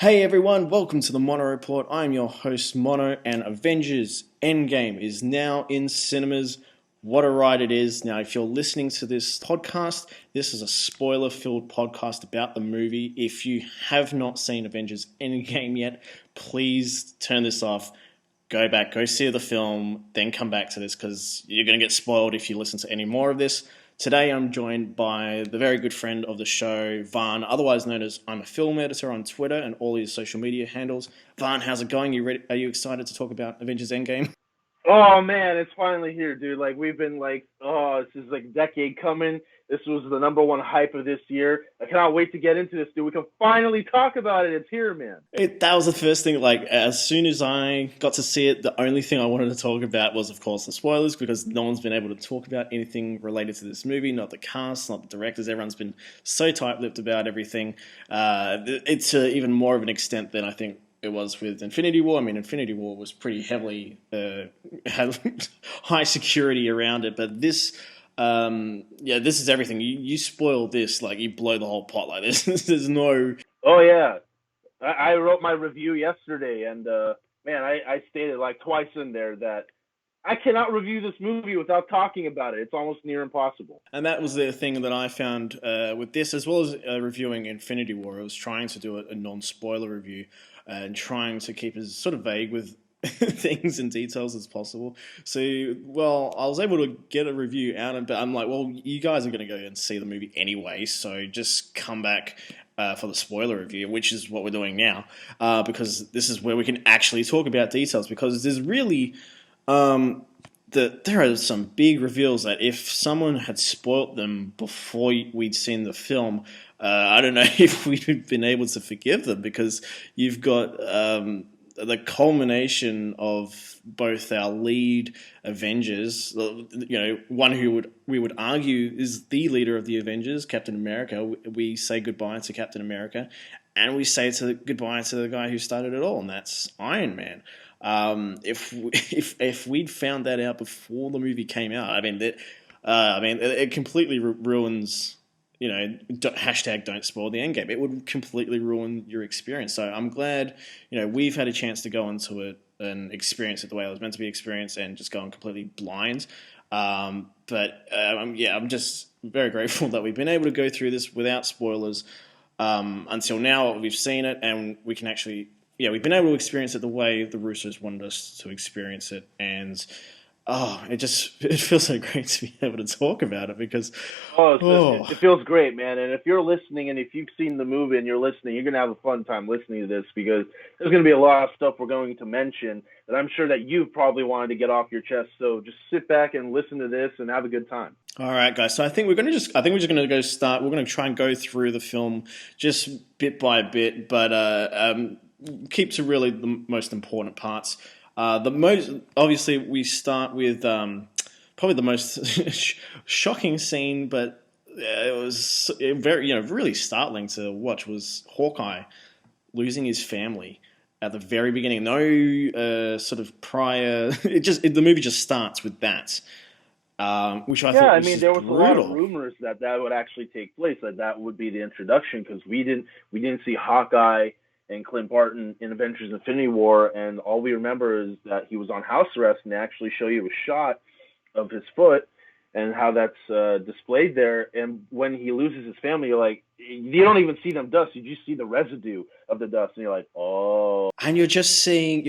Hey everyone, welcome to the Mono Report. I'm your host Mono, and Avengers Endgame is now in cinemas. What a ride it is. Now, if you're listening to this podcast, this is a spoiler-filled podcast about the movie. If you have not seen Avengers Endgame yet, please turn this off. Go back, go see the film, then come back to this because you're going to get spoiled if you listen to any more of this. Today I'm joined by the very good friend of the show, Van, otherwise known as ImAFilmEditor on Twitter and all his social media handles. Van, how's it going? Are you excited to talk about Avengers Endgame? Oh man, it's finally here, dude. We've been this is like a decade coming. This was the number one hype of this year. I cannot wait to get into this, dude. We can finally talk about it. It's here, man. That was the first thing, as soon as I got to see it, the only thing I wanted to talk about was, of course, the spoilers, because no one's been able to talk about anything related to this movie, not the cast, not the directors. Everyone's been so tight-lipped about everything. It's even more of an extent than I think it was with Infinity War. I mean, Infinity War was pretty heavily had high security around it, but this, this is everything. You spoil this, you blow the whole pot. Like this, there's no. Oh yeah, I wrote my review yesterday, and man, I stated like twice in there that I cannot review this movie without talking about it. It's almost near impossible. And that was the thing that I found with this, as well as reviewing Infinity War. I was trying to do a non-spoiler review and trying to keep as sort of vague with things and details as possible. So, well, I was able to get a review out, but I'm like, well, you guys are going to go and see the movie anyway, so just come back for the spoiler review, which is what we're doing now, because this is where we can actually talk about details, because there's really... there are some big reveals that if someone had spoilt them before we'd seen the film, I don't know if we'd have been able to forgive them, because you've got the culmination of both our lead Avengers, one who we would argue is the leader of the Avengers, Captain America. We say goodbye to Captain America, and we say goodbye to the guy who started it all, and that's Iron Man. If we'd found that out before the movie came out, it completely ruins. Hashtag don't spoil the endgame. It would completely ruin your experience. So I'm glad, we've had a chance to go into it and experience it the way it was meant to be experienced, and just going completely blind. I'm just very grateful that we've been able to go through this without spoilers. Until now, we've seen it, and we can actually. Yeah, we've been able to experience it the way the Russos wanted us to experience it, and it feels so great to be able to talk about it, because It feels great, man. And if you're listening, and if you've seen the movie and you're listening, you're gonna have a fun time listening to this, because there's gonna be a lot of stuff we're going to mention that I'm sure that you've probably wanted to get off your chest. So just sit back and listen to this and have a good time. All right, guys. So I think we're just going to go start. We're going to try and go through the film just bit by bit, but keep to really the most important parts. Obviously we start with probably the most shocking scene, but it was very really startling to watch, was Hawkeye losing his family at the very beginning. No sort of prior. The movie just starts with that. Which I thought was there was brutal. a lot of rumors that would actually take place, that would be the introduction, because we didn't see Hawkeye and Clint Barton in Avengers Infinity War, and all we remember is that he was on house arrest, and they actually show you a shot of his foot and how that's displayed there. And when he loses his family, you're like, you don't even see them dust, you just see the residue of the dust, and you're like, oh. And you're just seeing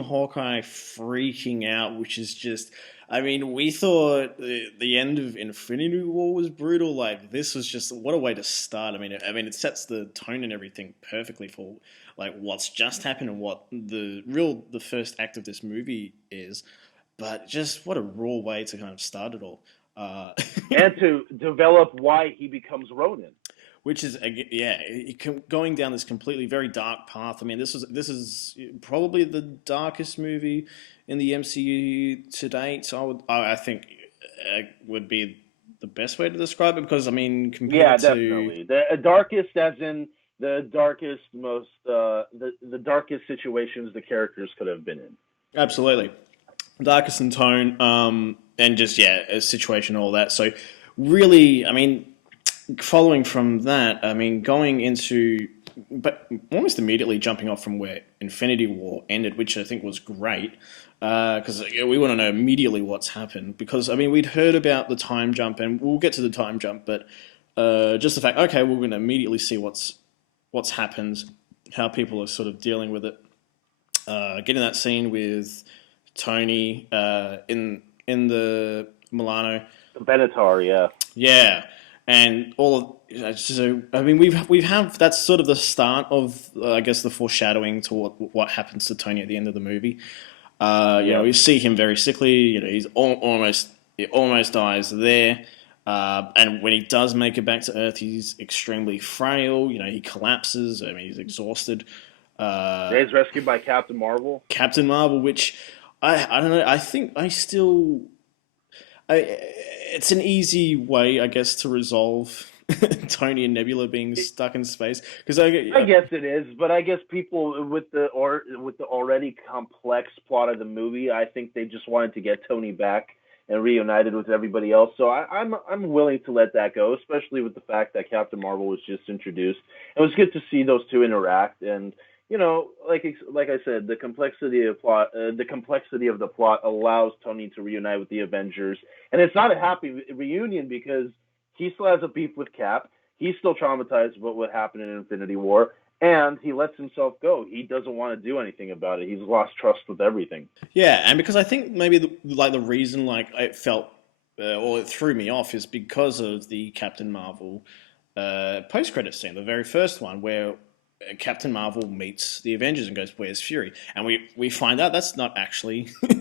Hawkeye freaking out, which is just. We thought the end of Infinity War was brutal. This was just, what a way to start. It sets the tone and everything perfectly for what's just happened and what the first act of this movie is. But just what a raw way to kind of start it all. And to develop why he becomes Ronin. Which is, going down this completely very dark path. This is probably the darkest movie in the MCU to date. I think would be the best way to describe it, because compared to definitely the darkest, as in the darkest, most the darkest situations the characters could have been in. Absolutely, darkest in tone, and just a situation, all that. So really, following from that, going into but almost immediately jumping off from where Infinity War ended, which I think was great, because we want to know immediately what's happened. Because I mean, we'd heard about the time jump, and we'll get to the time jump, but just the fact, okay, we're going to immediately see what's happened, how people are sort of dealing with it. Getting that scene with Tony in the Milano, The Benatar, yeah. yeah, and all of so. I mean, we've have that's sort of the start of I guess the foreshadowing to what happens to Tony at the end of the movie. You know, we see him very sickly. You know, he almost dies there. And when he does make it back to Earth, he's extremely frail. You know, he collapses. I mean, he's exhausted. He's rescued by Captain Marvel. Captain Marvel, which I don't know. I think it's an easy way, I guess, to resolve Tony and Nebula being stuck in space. Because I guess it is, but I guess people with the already complex plot of the movie, I think they just wanted to get Tony back and reunited with everybody else. So I'm willing to let that go, especially with the fact that Captain Marvel was just introduced. It was good to see those two interact, and you know, like I said, the complexity of the plot allows Tony to reunite with the Avengers, and it's not a happy reunion because he still has a beef with Cap. He's still traumatized about what happened in Infinity War, and he lets himself go. He doesn't want to do anything about it. He's lost trust with everything. Yeah, and because I think maybe the reason it felt or it threw me off is because of the Captain Marvel post-credit scene, the very first one where Captain Marvel meets the Avengers and goes, "Where's Fury?" And we find out that's not actually in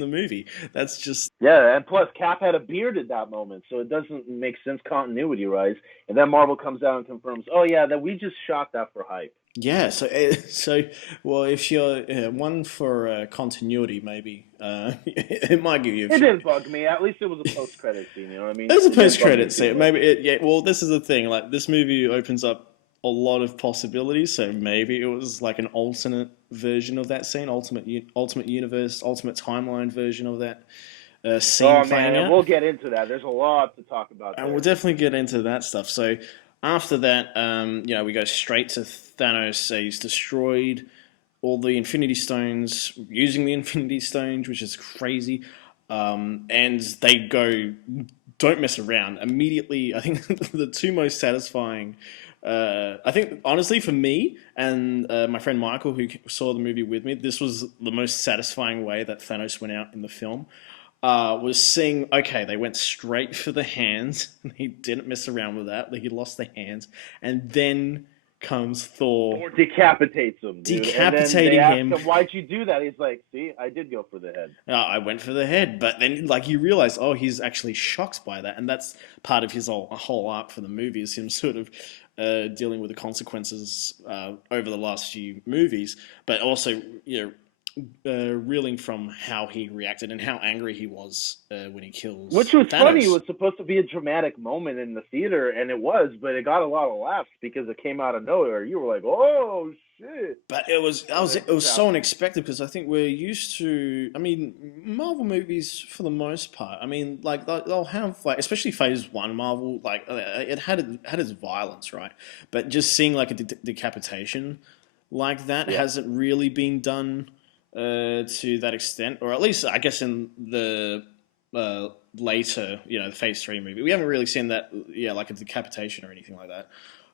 the movie. That's just and plus Cap had a beard at that moment, so it doesn't make sense continuity-wise. And then Marvel comes out and confirms, "Oh yeah, that we just shot that for hype." Yeah, so well, if you're one for continuity, maybe it might give you. It didn't bug me. At least it was a post-credit scene. You know what I mean? It was a post-credit scene. Maybe Well, this is the thing. Like this movie opens up a lot of possibilities, so maybe it was like an alternate version of that scene, ultimate universe, ultimate timeline version of that scene. Oh man, and we'll get into that. There's a lot to talk about and we'll definitely get into that stuff. So after that, we go straight to Thanos. He's destroyed all the Infinity Stones using the Infinity Stones, which is crazy. And they go, don't mess around. Immediately, I think the two most satisfying. I think, honestly, for me and my friend Michael, who saw the movie with me, this was the most satisfying way that Thanos went out in the film. Was seeing, okay, they went straight for the hands. He didn't mess around with that. He lost the hands. And then comes Thor. Or decapitates him. Dude. Decapitating him. Why'd you do that? He's like, see, I did go for the head. I went for the head. But then, you realize, he's actually shocked by that. And that's part of his whole arc for the movie, is him sort of dealing with the consequences over the last few movies. But also, reeling from how he reacted and how angry he was when he kills Which was Thanos. funny. It was supposed to be a dramatic moment in the theater, and it was, but it got a lot of laughs because it came out of nowhere. You were like, oh, shit. But it was so unexpected because I think we're used to, Marvel movies for the most part. They'll have, especially Phase 1 Marvel, it had its violence, right? But just seeing, a decapitation like that hasn't really been done to that extent, or at least I guess in the later, the Phase 3 movie, we haven't really seen that, like a decapitation or anything like that.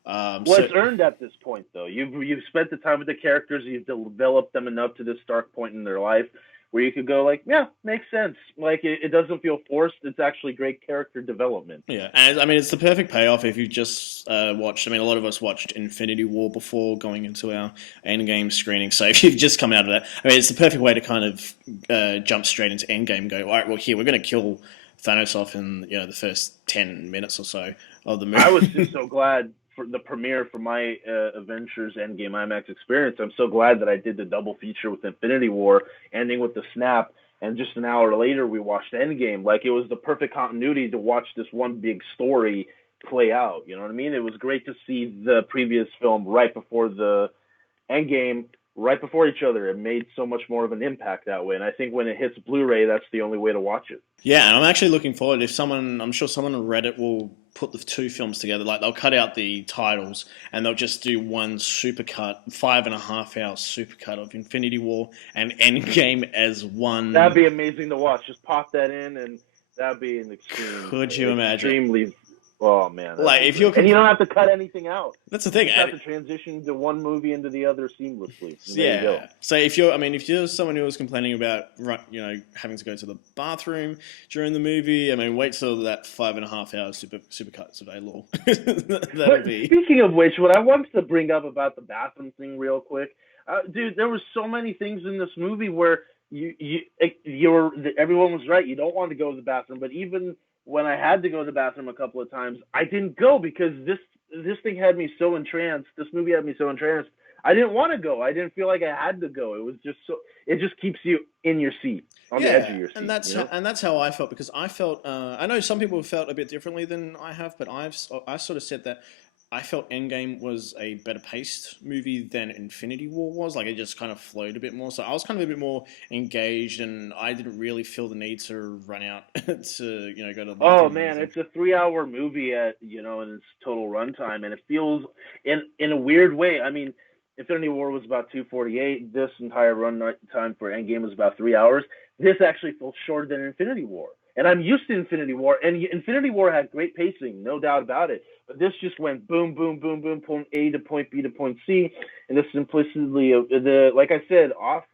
It's earned at this point, though. You've spent the time with the characters, you've developed them enough to this dark point in their life where you could go makes sense. It doesn't feel forced. It's actually great character development. Yeah, and it's the perfect payoff if you just watched. A lot of us watched Infinity War before going into our Endgame screening. So if you've just come out of that, it's the perfect way to kind of jump straight into Endgame and go, all right, well, here, we're going to kill Thanos off in the first 10 minutes or so of the movie. I was just so glad for the premiere for my Avengers Endgame IMAX experience. I'm so glad that I did the double feature with Infinity War, ending with the snap, and just an hour later we watched Endgame. It was the perfect continuity to watch this one big story play out. You know what I mean? It was great to see the previous film right before the Endgame, right before each other. It made so much more of an impact that way. And I think when it hits Blu-ray, that's the only way to watch it. Yeah, and I'm actually looking forward. I'm sure someone on Reddit will put the two films together. Like they'll cut out the titles and they'll just do one supercut, 5.5 hour supercut of Infinity War and Endgame as one. That'd be amazing to watch. Just pop that in, and that'd be an Could you imagine? Extremely. Oh man! Like if you're and you don't have to cut anything out. That's the thing. You just have to transition to one movie into the other seamlessly. Yeah. So if you're someone who was complaining about having to go to the bathroom during the movie, I mean, wait till that 5.5 hour supercut is available. That'll be. Speaking of which, what I wanted to bring up about the bathroom thing real quick, dude, there were so many things in this movie where everyone was right. You don't want to go to the bathroom, but even when I had to go to the bathroom a couple of times, I didn't go because this thing had me so entranced. This movie had me so entranced. I didn't want to go. I didn't feel like I had to go. It was just it just keeps you in your seat, on the edge of your seat. And that's how I felt, because I felt. I know some people have felt a bit differently than I have, but I sort of said that I felt Endgame was a better paced movie than Infinity War was. Like it just kind of flowed a bit more. So I was kind of a bit more engaged, and I didn't really feel the need to run out to go to the bathroom. Oh man, it's a 3-hour movie at in its total runtime, and it feels in a weird way. I mean, Infinity War was about 2:48. This entire run time for Endgame was about 3 hours. This actually feels shorter than Infinity War. And I'm used to Infinity War, and Infinity War had great pacing, no doubt about it. But this just went boom, boom, boom, boom, point A to point B to point C, and the simplicity of like I said off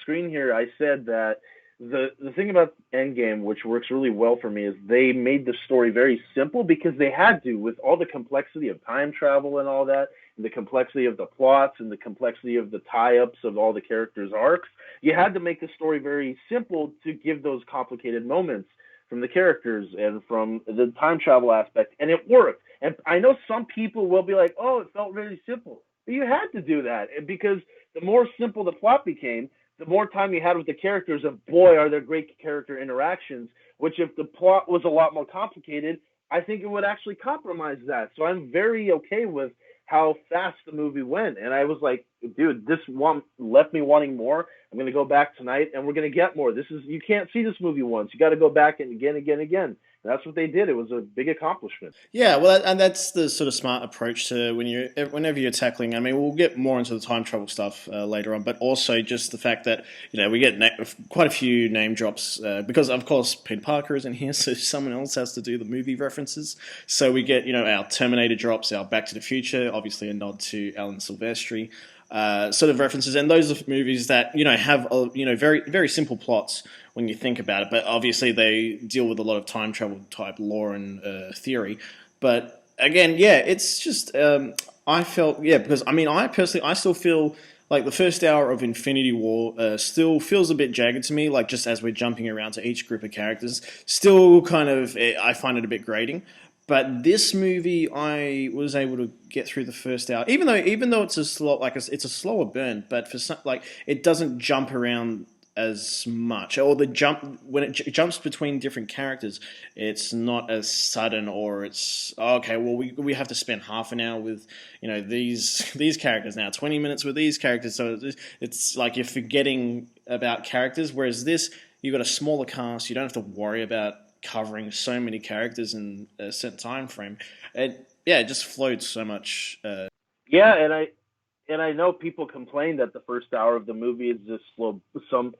screen here, I said that the thing about Endgame, which works really well for me, is they made the story very simple because they had to, with all the complexity of time travel and all that, and the complexity of the plots and the complexity of the tie-ups of all the characters' arcs. You had to make the story very simple to give those complicated moments from the characters and from the time travel aspect, and it worked. And I know some people will be like, oh, it felt really simple. But you had to do that, because the more simple the plot became, the more time you had with the characters, and boy, are there great character interactions, which if the plot was a lot more complicated, I think it would actually compromise that. So I'm very okay with how fast the movie went. And I was like, dude, this one left me wanting more. I'm going to go back tonight, and we're going to get more. You can't see this movie once. You got to go back and again. And that's what they did. It was a big accomplishment. Yeah, well, and that's the sort of smart approach to whenever you're tackling. I mean, we'll get more into the time travel stuff later on, but also just the fact that we get quite a few name drops because, of course, Peter Parker is in here, so someone else has to do the movie references. So we get our Terminator drops, our Back to the Future, obviously a nod to Alan Silvestri. Sort of references, and those are movies that have very very simple plots when you think about it, but obviously they deal with a lot of time travel type lore and theory. But again, it's just I felt because I still feel like the first hour of Infinity War still feels a bit jagged to me, like just as we're jumping around to each group of characters, still kind of I find it a bit grating. But this movie, I was able to get through the first hour, even though it's a slow, it's a slower burn. But for some, it doesn't jump around as much, or when it jumps between different characters, it's not as sudden, or it's okay. Well, we have to spend half an hour with these characters now, 20 minutes with these characters. So it's like you're forgetting about characters. Whereas this, you've got a smaller cast, you don't have to worry about covering so many characters in a certain time frame. It just flowed so much. And I know people complain that the first hour of the movie is just slow. Some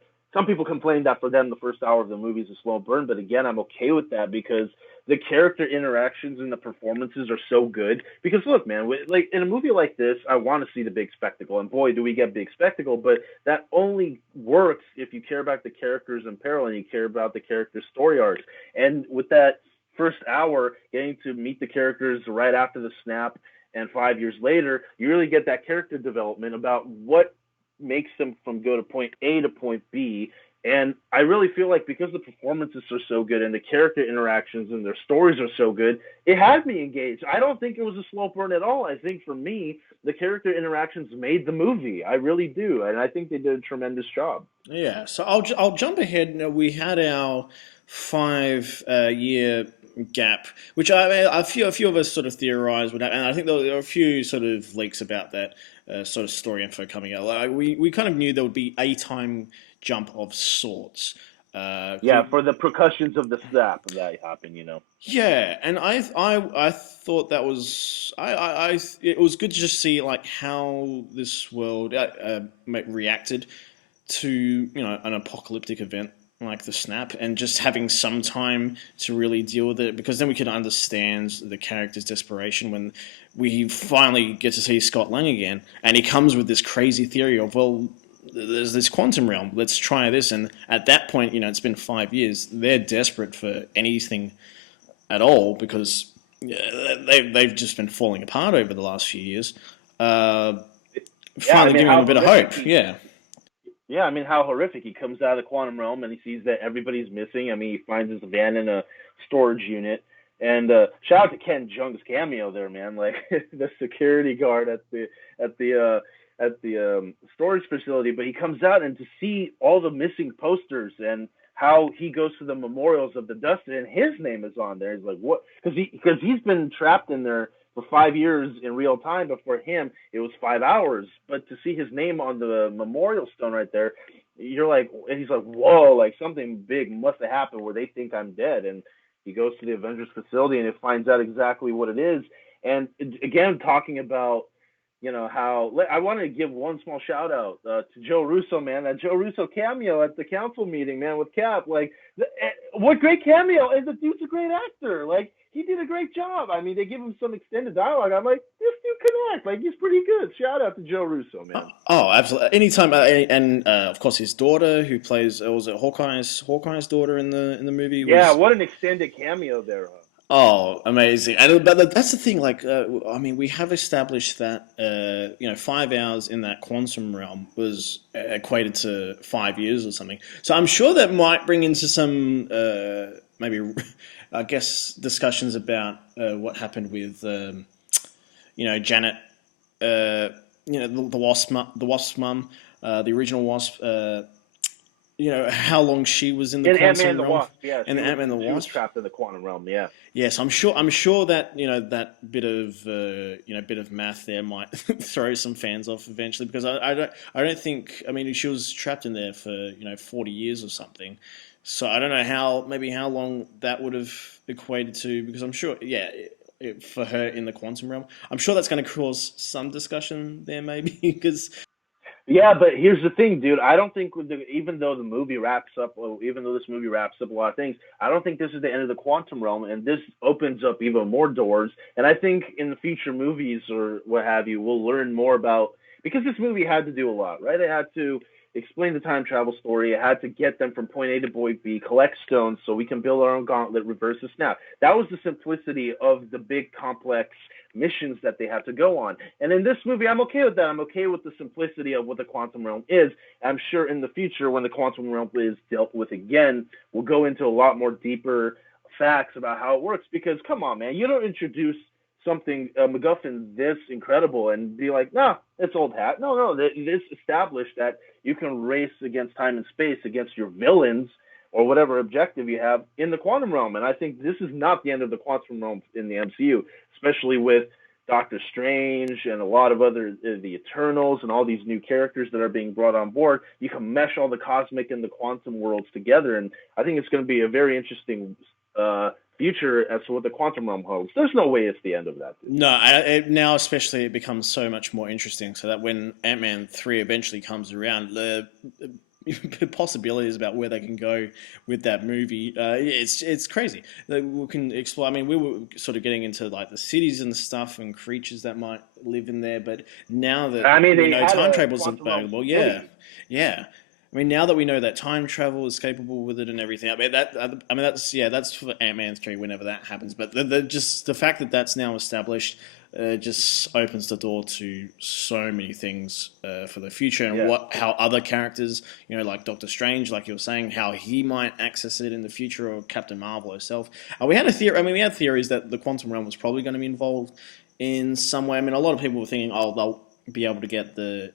people complain that for them the first hour of the movie is a slow burn, but again, I'm okay with that because the character interactions and the performances are so good. Because look, man, like in a movie like this, I want to see the big spectacle, and boy, do we get big spectacle. But that only works if you care about the characters in peril and you care about the characters' story arcs. And with that first hour, getting to meet the characters right after the snap, and 5 years later, you really get that character development about what makes them from go to point A to point B. And I really feel like because the performances are so good and the character interactions and their stories are so good, it had me engaged. I don't think it was a slow burn at all. I think for me, the character interactions made the movie. I really do. And I think they did a tremendous job. Yeah. So I'll jump ahead. We had our 5-year gap, which a few of us sort of theorized would happen, and I think there were a few sort of leaks about that sort of story info coming out. We kind of knew there would be a time jump of sorts. Yeah, for the percussions of the snap that happened, Yeah, and I thought that was it was good to just see like how this world reacted to an apocalyptic event like the snap, and just having some time to really deal with it, because then we could understand the character's desperation when we finally get to see Scott Lang again, and he comes with this crazy theory of, well, there's this quantum realm, let's try this. And at that point, it's been 5 years, they're desperate for anything at all, because they've just been falling apart over the last few years. Finally giving them a bit of hope. Yeah, I mean, how horrific. He comes out of the quantum realm and he sees that everybody's missing. I mean, he finds his van in a storage unit. And shout out to Ken Jeong's cameo there, man. Like the security guard at the storage facility. But he comes out, and to see all the missing posters and how he goes to the memorials of the Dusted, and his name is on there. He's like, what? Because he's been trapped in there for 5 years in real time, but for him it was 5 hours. But to see his name on the memorial stone right there, you're like, and he's like, whoa, like something big must have happened where they think I'm dead. And he goes to the Avengers facility and it finds out exactly what it is. And again, talking about, how I want to give one small shout out to Joe Russo, man. That Joe Russo cameo at the council meeting, man, with Cap. Like, what great cameo! And the dude's a great actor. Like, he did a great job. I mean, they give him some extended dialogue. I'm like, this dude can act. Like, he's pretty good. Shout out to Joe Russo, man. Oh, absolutely. Anytime, and of course his daughter, who plays, was it Hawkeye's daughter in the movie? Yeah, what an extended cameo there. Huh? Oh, amazing! But that's the thing. Like, I mean, we have established that 5 hours in that quantum realm was equated to 5 years or something. So I'm sure that might bring into some maybe, I guess, discussions about what happened with Janet, the Wasp's mum, the original Wasp. How long she was in the quantum realm. Wasp, yeah. And Ant-Man the Wasp. She was trapped in the quantum realm, yeah. Yes, I'm sure that that bit of math there might throw some fans off eventually, because I don't think, I mean, she was trapped in there for 40 years or something. So I don't know how long that would have equated to, because I'm sure, for her in the quantum realm, I'm sure that's going to cause some discussion there, maybe, because. Yeah, but here's the thing, dude. I don't think even though this movie wraps up a lot of things, I don't think this is the end of the quantum realm, and this opens up even more doors. And I think in the future movies or what have you, we'll learn more about, because this movie had to do a lot, right? It had to explain the time travel story. It had to get them from point A to point B, collect stones so we can build our own gauntlet, reverse the snap. That was the simplicity of the big complex missions that they have to go on. And in this movie, I'm okay with that. I'm okay with the simplicity of what the quantum realm is. I'm sure in the future, when the quantum realm is dealt with again, we'll go into a lot more deeper facts about how it works. Because come on, man, you don't introduce something MacGuffin this incredible and be like, nah, it's old hat. No, this established that you can race against time and space against your villains or whatever objective you have in the quantum realm. And I think this is not the end of the quantum realm in the MCU, especially with Doctor Strange and a lot of other, the Eternals and all these new characters that are being brought on board. You can mesh all the cosmic and the quantum worlds together. And I think it's going to be a very interesting future as to what the quantum realm holds. There's no way it's the end of that. No, now especially it becomes so much more interesting, so that when Ant-Man 3 eventually comes around, the possibilities about where they can go with that movie, it's crazy. We can explore. I mean, we were sort of getting into like the cities and stuff and creatures that might live in there, but now that time travel is available, yeah. I mean, now that we know that time travel is capable with it and everything, that's for Ant-Man 3 whenever that happens. But just the fact that that's now established just opens the door to so many things for the future, and how other characters, like Doctor Strange, like you were saying, how he might access it in the future, or Captain Marvel herself. We had theories that the quantum realm was probably going to be involved in some way. I mean, a lot of people were thinking, they'll be able to get the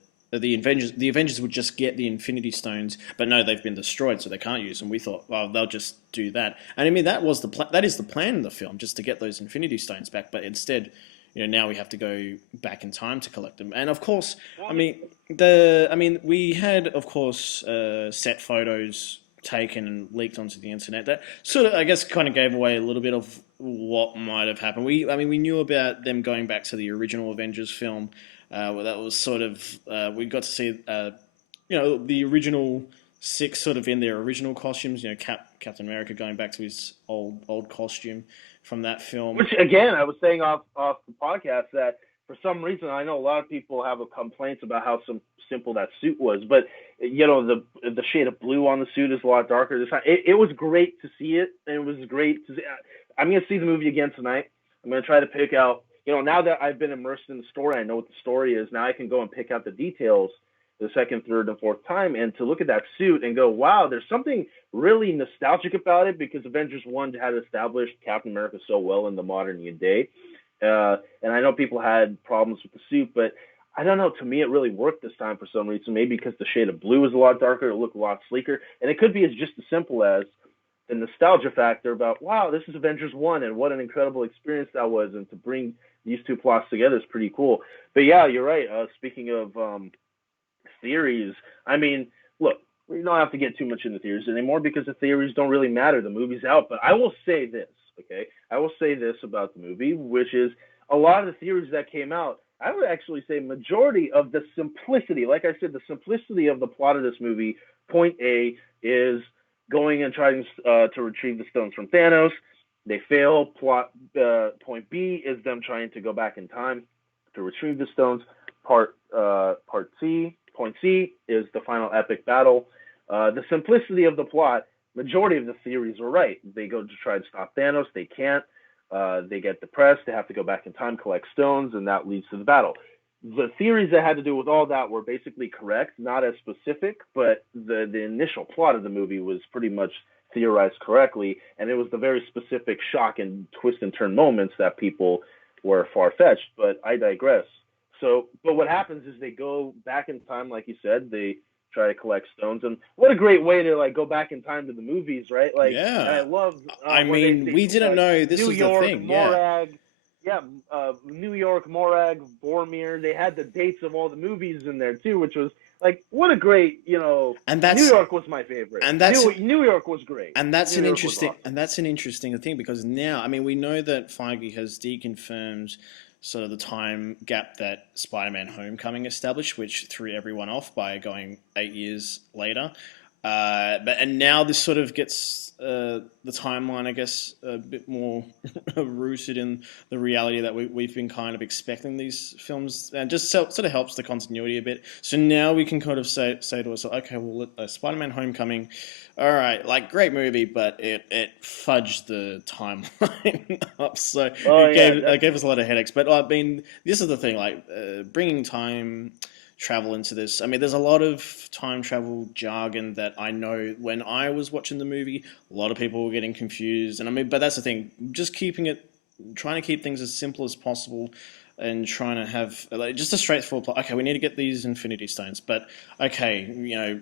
Avengers would just get the Infinity Stones, but no, they've been destroyed, so they can't use them. We thought, they'll just do that. And I mean, that is the plan in the film, just to get those Infinity Stones back. But instead, now we have to go back in time to collect them. And of course, we had, of course, set photos taken and leaked onto the internet that sort of, I guess, kind of gave away a little bit of what might have happened. We knew about them going back to the original Avengers film. Where that was sort of we got to see the original six sort of in their original costumes. Captain America going back to his old costume from that film. Which again, I was saying off the podcast that for some reason I know a lot of people have complaints about how simple that suit was, but the shade of blue on the suit is a lot darker this time. It was great to see it, and it was great to see. I'm going to see the movie again tonight. I'm going to try to pick out, now that I've been immersed in the story, I know what the story is. Now I can go and pick out the details the second, third, and fourth time, and to look at that suit and go, wow, there's something really nostalgic about it, because Avengers 1 had established Captain America so well in the modern day. And I know people had problems with the suit, but I don't know. To me, it really worked this time for some reason. Maybe because the shade of blue is a lot darker, it looked a lot sleeker. And it could be just as simple as the nostalgia factor about, wow, this is Avengers 1, and what an incredible experience that was. And to bring these two plots together is pretty cool. But yeah, you're right. Speaking of theories, I mean, look, we don't have to get too much into theories anymore, because the theories don't really matter. The movie's out. But I will say this, okay? I will say this about the movie, which is a lot of the theories that came out, I would actually say majority of the simplicity, like I said, the simplicity of the plot of this movie, point A is going and trying to retrieve the stones from Thanos. They fail. Point B is them trying to go back in time to retrieve the stones. Point C is the final epic battle. The simplicity of the plot, majority of the theories were right. They go to try to stop Thanos. They can't. They get depressed. They have to go back in time, collect stones, and that leads to the battle. The theories that had to do with all that were basically correct, not as specific, but the initial plot of the movie was pretty much theorized correctly, and it was the very specific shock and twist and turn moments that people were far-fetched, but I digress. So, but what happens is they go back in time, like you said, they try to collect stones, and what a great way to go back in time to the movies, right? Yeah. And I love. We didn't know this was the thing. Morag, New York, Morag, Boromir. They had the dates of all the movies in there too, which was what a great, And New York was my favorite. And New York was great. And that's an interesting thing, because now, I mean, we know that Feige has deconfirmed sort of the time gap that Spider-Man Homecoming established, which threw everyone off by going 8 years later. And now this sort of gets the timeline, I guess, a bit more rooted in the reality that we've been kind of expecting these films, and just sort of helps the continuity a bit. So now we can kind of say to ourselves, okay, well, Spider-Man Homecoming, all right, great movie, but it fudged the timeline up, so it gave us a lot of headaches. But I mean, this is the thing, bringing time travel into this. I mean, there's a lot of time travel jargon that I know when I was watching the movie, a lot of people were getting confused. And I mean, but that's the thing, just trying to keep things as simple as possible, and trying to have just a straightforward plot. Okay, we need to get these Infinity Stones, but okay,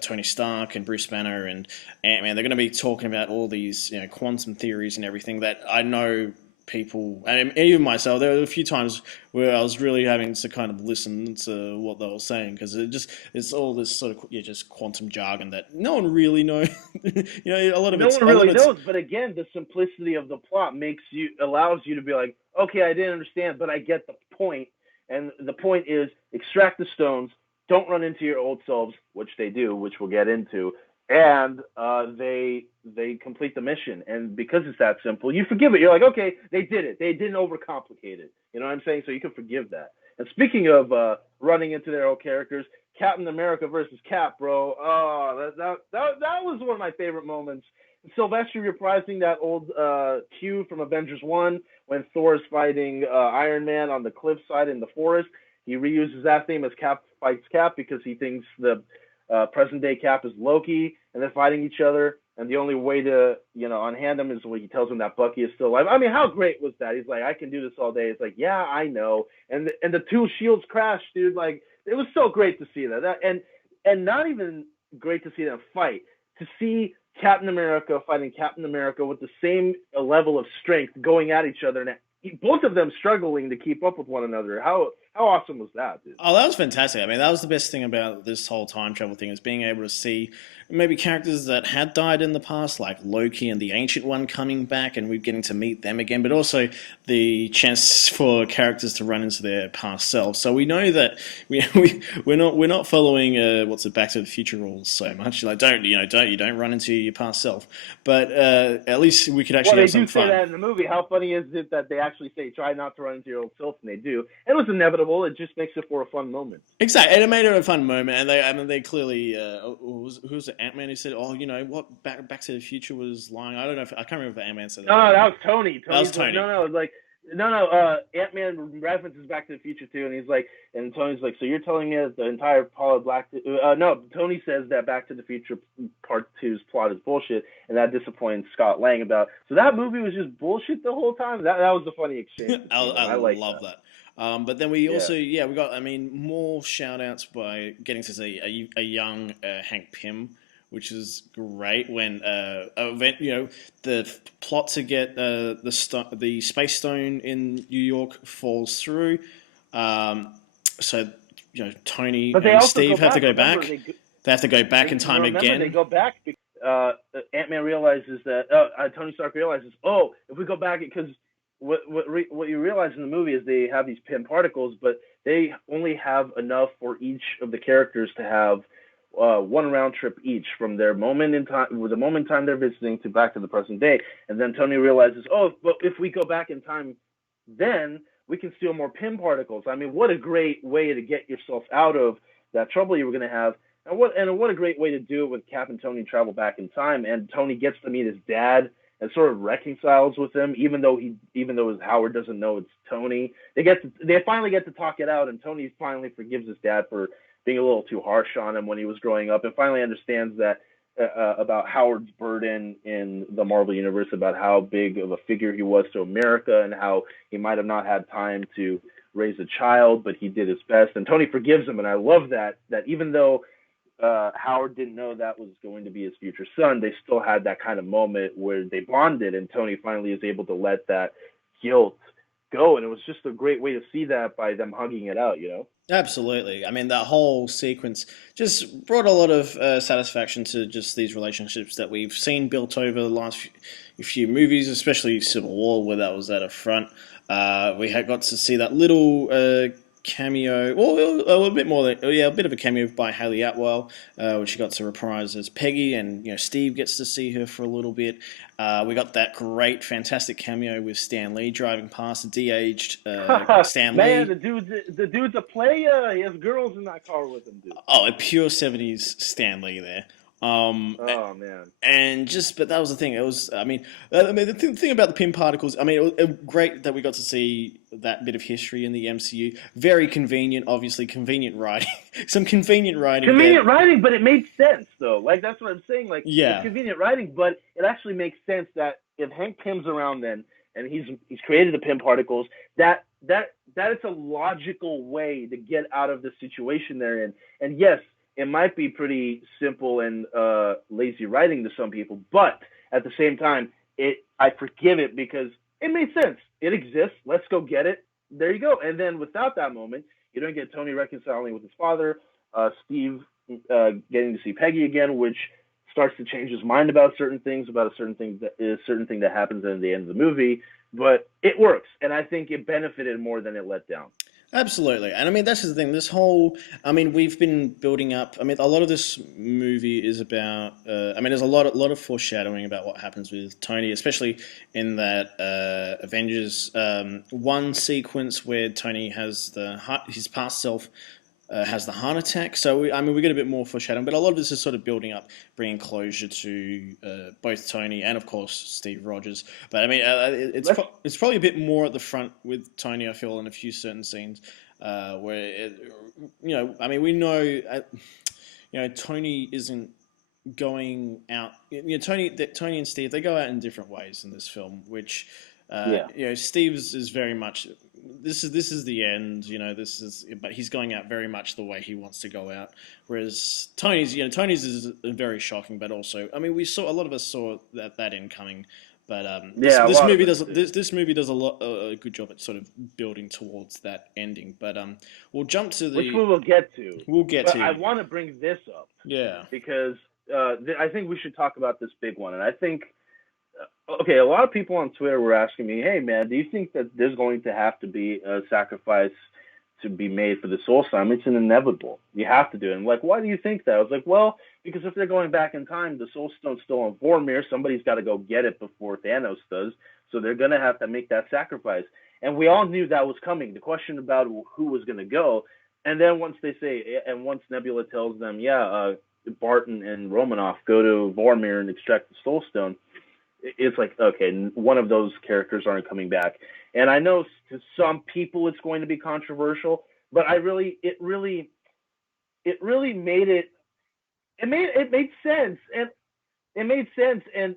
Tony Stark and Bruce Banner and Ant-Man, they're going to be talking about all these quantum theories and everything that I know people, and even myself, there were a few times where I was really having to kind of listen to what they were saying, because it's all this sort of just quantum jargon that no one really knows. A lot of no one really knows. But again, the simplicity of the plot allows you to be like, okay, I didn't understand, but I get the point. And the point is, extract the stones, don't run into your old selves, which they do, which we'll get into, and they complete the mission. And because it's that simple, you forgive it. You're like, okay, they did it. They didn't overcomplicate it. You know what I'm saying? So you can forgive that. And speaking of running into their old characters, Captain America versus Cap, bro. Oh, that was one of my favorite moments. Sylvester reprising that old cue from Avengers 1 when Thor is fighting Iron Man on the cliffside in the forest. He reuses that theme as Cap fights Cap because he thinks the present-day Cap is Loki, and they're fighting each other. And the only way to, unhand him is when he tells him that Bucky is still alive. I mean, how great was that? He's like, I can do this all day. It's like, yeah, I know. And the two shields crash, dude. It was so great to see that. And not even great to see them fight. To see Captain America fighting Captain America with the same level of strength going at each other, and both of them struggling to keep up with one another. How How awesome was that, dude? Oh, that was fantastic. I mean, that was the best thing about this whole time travel thing is being able to see maybe characters that had died in the past, like Loki and the Ancient One coming back, and we're getting to meet them again, but also the chance for characters to run into their past selves. So we know that we're not following what's it, Back to the Future rules so much. Like, don't run into your past self. But at least we could Well, actually they have some do say fun. that in the movie. How funny is it that they actually say, try not to run into your old self, and they do. It was inevitable. It just makes it for a fun moment. Exactly, and it made it a fun moment. And they clearly who was the Ant Man who said, "Oh, you know what? Back to the Future was lying." I don't know. I can't remember if Ant Man said that. No, that was Tony. That was Tony's like, Tony. no. Ant Man references Back to the Future too, and he's like, and Tony's like, so you're telling me that the entire plot of no, Tony says that Back to the Future Part 2's plot is bullshit, and that disappoints Scott Lang about. So that movie was just bullshit the whole time. That was a funny exchange. I love that. But then we also, we got, I mean, more shout outs by getting to see a young Hank Pym, which is great when, the plot to get the Space Stone in New York falls through. So, Tony and Steve have to go back. They have to go back in time again. They go back because Ant-Man realizes that, Tony Stark realizes, if we go back, because what you realize in the movie is they have these Pym particles, but they only have enough for each of the characters to have one round trip each from their moment in time, with the moment in time they're visiting to back to the present day. And then Tony realizes, but if we go back in time, then we can steal more Pym particles. I mean, what a great way to get yourself out of that trouble you were going to have. And what a great way to do it with Cap and Tony travel back in time. And Tony gets to meet his dad and sort of reconciles with him, even though Howard doesn't know it's Tony. They finally get to talk it out, and Tony finally forgives his dad for being a little too harsh on him when he was growing up, and finally understands that about Howard's burden in the Marvel Universe, about how big of a figure he was to America, and how he might have not had time to raise a child, but he did his best. And Tony forgives him, and I love that even though Howard didn't know that was going to be his future son, they still had that kind of moment where they bonded, and Tony finally is able to let that guilt go. And it was just a great way to see that by them hugging it out, Absolutely. I mean, that whole sequence just brought a lot of satisfaction to just these relationships that we've seen built over the last few movies, especially Civil War, where that was at a front. We had got to see that little cameo, or a bit more, a bit of a cameo by Hayley Atwell, which she got to reprise as Peggy, and Steve gets to see her for a little bit. We got that great, fantastic cameo with Stan Lee driving past the de-aged Stan Lee. Man, the dude's a player. He has girls in that car with him, dude. Oh, a pure 70s Stan Lee there. Oh man! But that was the thing. It was, the thing about the Pym particles. I mean, it was great that we got to see that bit of history in the MCU. Very convenient, obviously, convenient writing. Some convenient writing. Convenient writing, but it made sense though. Like that's what I'm saying. Like, it's convenient writing, but it actually makes sense that if Hank Pym's around then, and he's created the Pym particles, that is a logical way to get out of the situation they're in. And yes, it might be pretty simple and lazy writing to some people, but at the same time, I forgive it because it made sense. It exists. Let's go get it. There you go. And then without that moment, you don't get Tony reconciling with his father, Steve getting to see Peggy again, which starts to change his mind about certain things, about a certain thing that happens at the end of the movie. But it works, and I think it benefited more than it let down. Absolutely. And I mean, that's the thing. We've been building up. I mean, a lot of this movie is about, there's a lot of foreshadowing about what happens with Tony, especially in that Avengers 1 sequence where Tony has his past self has the heart attack. So, we get a bit more foreshadowing, but a lot of this is sort of building up, bringing closure to both Tony and, of course, Steve Rogers. But, I mean, it's probably a bit more at the front with Tony, I feel, in a few certain scenes where, we know, Tony isn't going out. Tony and Steve, they go out in different ways in this film, which... Steve's is very much this is the end. But he's going out very much the way he wants to go out. Whereas Tony's is very shocking, but also, a lot of us saw that end coming. But Yeah, a this lot of movie it does too. this movie does a good job at sort of building towards that ending. But we'll jump to Which we will get to. we'll get But I to want to bring this up yeah. because I think we should talk about this big one. And I think, okay, a lot of people on Twitter were asking me, hey, man, do you think that there's going to have to be a sacrifice to be made for the Soul Stone? It's an inevitable. You have to do it. And I'm like, why do you think that? I was like, well, because if they're going back in time, the Soul Stone's still on Vormir. Somebody's got to go get it before Thanos does. So they're going to have to make that sacrifice. And we all knew that was coming. The question about who was going to go. And then once they say, and once Nebula tells them, Barton and Romanoff go to Vormir and extract the Soul Stone, it's like, okay, one of those characters aren't coming back. And I know to some people it's going to be controversial, but it really made it made sense. And it made sense. And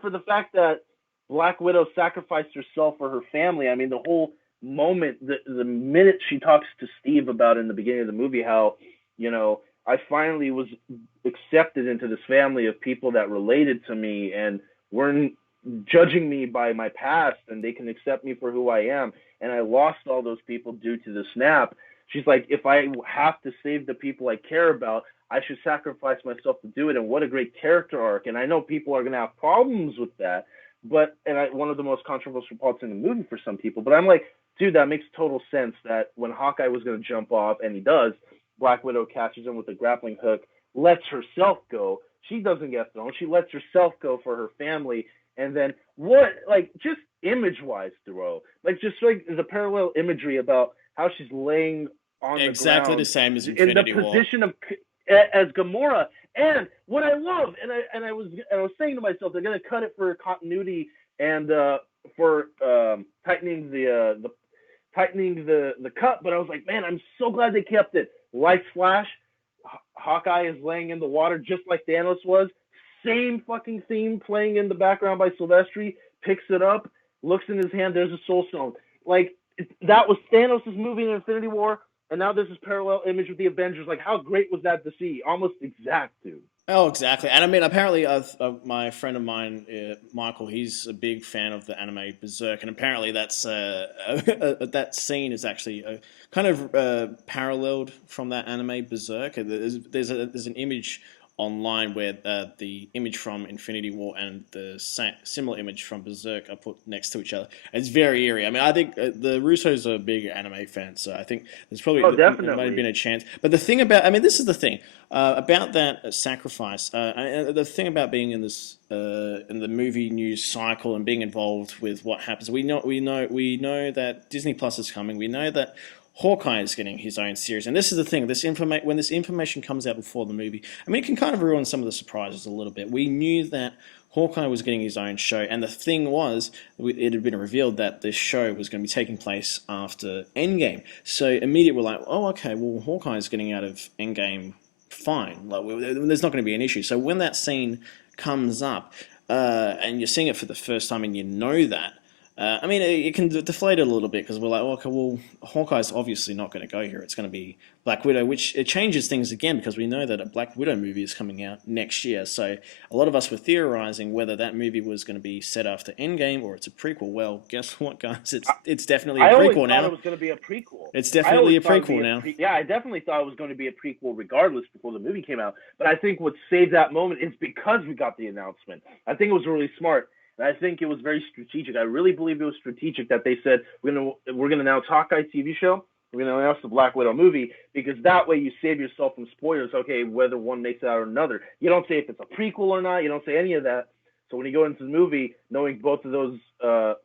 for the fact that Black Widow sacrificed herself for her family, I mean, the whole moment, the minute she talks to Steve about in the beginning of the movie, how, I finally was accepted into this family of people that related to me and weren't judging me by my past, and they can accept me for who I am. And I lost all those people due to the snap. She's like, if I have to save the people I care about, I should sacrifice myself to do it. And what a great character arc. And I know people are going to have problems with that, one of the most controversial parts in the movie for some people. But I'm like, dude, that makes total sense that when Hawkeye was going to jump off, and he does, Black Widow catches him with a grappling hook, lets herself go. She doesn't get thrown. She lets herself go for her family. And then just image-wise, Thoreau, just like the parallel imagery about how she's laying on Exactly the ground the same as in Infinity the War. position of as Gamora. And what I love, and I was saying to myself, they're going to cut it for continuity and for tightening the cut. But I was like, man, I'm so glad they kept it. Lights flash. Hawkeye is laying in the water just like Thanos was. Same fucking theme playing in the background by Silvestri. Picks it up, looks in his hand. There's a Soul Stone. That was Thanos' movie in Infinity War, and now there's this parallel image with the Avengers. Like, how great was that to see? Almost exact, dude. Oh, exactly. And I mean, apparently, my friend of mine, Michael, he's a big fan of the anime Berserk, and apparently that's that scene is actually kind of paralleled from that anime Berserk. There's an image online where the image from Infinity War and the similar image from Berserk are put next to each other. It's very eerie. I mean, I think the Russos are big anime fans, so I think there's probably there might have been a chance. But the thing about, I mean, this is the thing about that sacrifice. The thing about being in this in the movie news cycle and being involved with what happens, we know that Disney Plus is coming. We know that Hawkeye is getting his own series, and this is the thing. When this information comes out before the movie, I mean, it can kind of ruin some of the surprises a little bit. We knew that Hawkeye was getting his own show, and the thing was, it had been revealed that this show was going to be taking place after Endgame. So immediately we're like, oh, okay, well, Hawkeye's getting out of Endgame fine. There's not going to be an issue. So when that scene comes up, and you're seeing it for the first time, and you know that. I mean, it can deflate it a little bit because we're like, oh, okay, well, Hawkeye's obviously not going to go here. It's going to be Black Widow, which it changes things again because we know that a Black Widow movie is coming out next year. So a lot of us were theorizing whether that movie was going to be set after Endgame or it's a prequel. Well, guess what, guys? It's definitely a prequel now. I always thought it was going to be a prequel. It's definitely a prequel now. I definitely thought it was going to be a prequel regardless before the movie came out. But I think what saved that moment is because we got the announcement. I think it was really smart. And I think it was very strategic. I really believe it was strategic that they said we're gonna announce Hawkeye TV show, we're gonna announce the Black Widow movie, because that way you save yourself from spoilers. Okay, whether one makes it out or another, you don't say if it's a prequel or not. You don't say any of that. So when you go into the movie, knowing both of those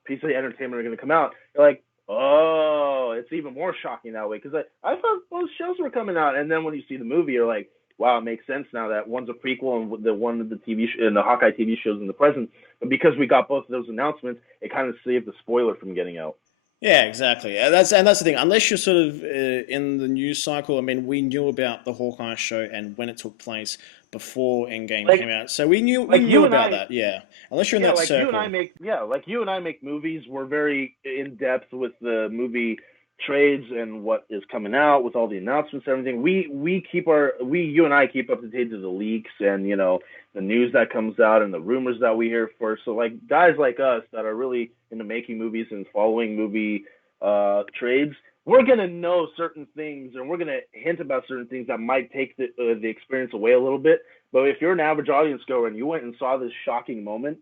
pieces of entertainment are gonna come out, you're like, oh, it's even more shocking that way. Because I thought those shows were coming out, and then when you see the movie, you're like, wow, it makes sense now that one's a prequel and the one of the TV and the Hawkeye TV shows in the present. But because we got both of those announcements, it kind of saved the spoiler from getting out. Yeah, exactly. That's the thing. Unless you're sort of in the news cycle, I mean, we knew about the Hawkeye show and when it took place before Endgame came out, so we knew about that. Yeah, unless you're in that circle. You and I make movies. We're very in depth with the movie trades and what is coming out with all the announcements and everything. You and I keep up to date to the leaks and the news that comes out and the rumors that we hear first. So like guys like us that are really into making movies and following movie trades, we're gonna know certain things and we're gonna hint about certain things that might take the experience away a little bit. But if you're an average audience goer and you went and saw this shocking moment,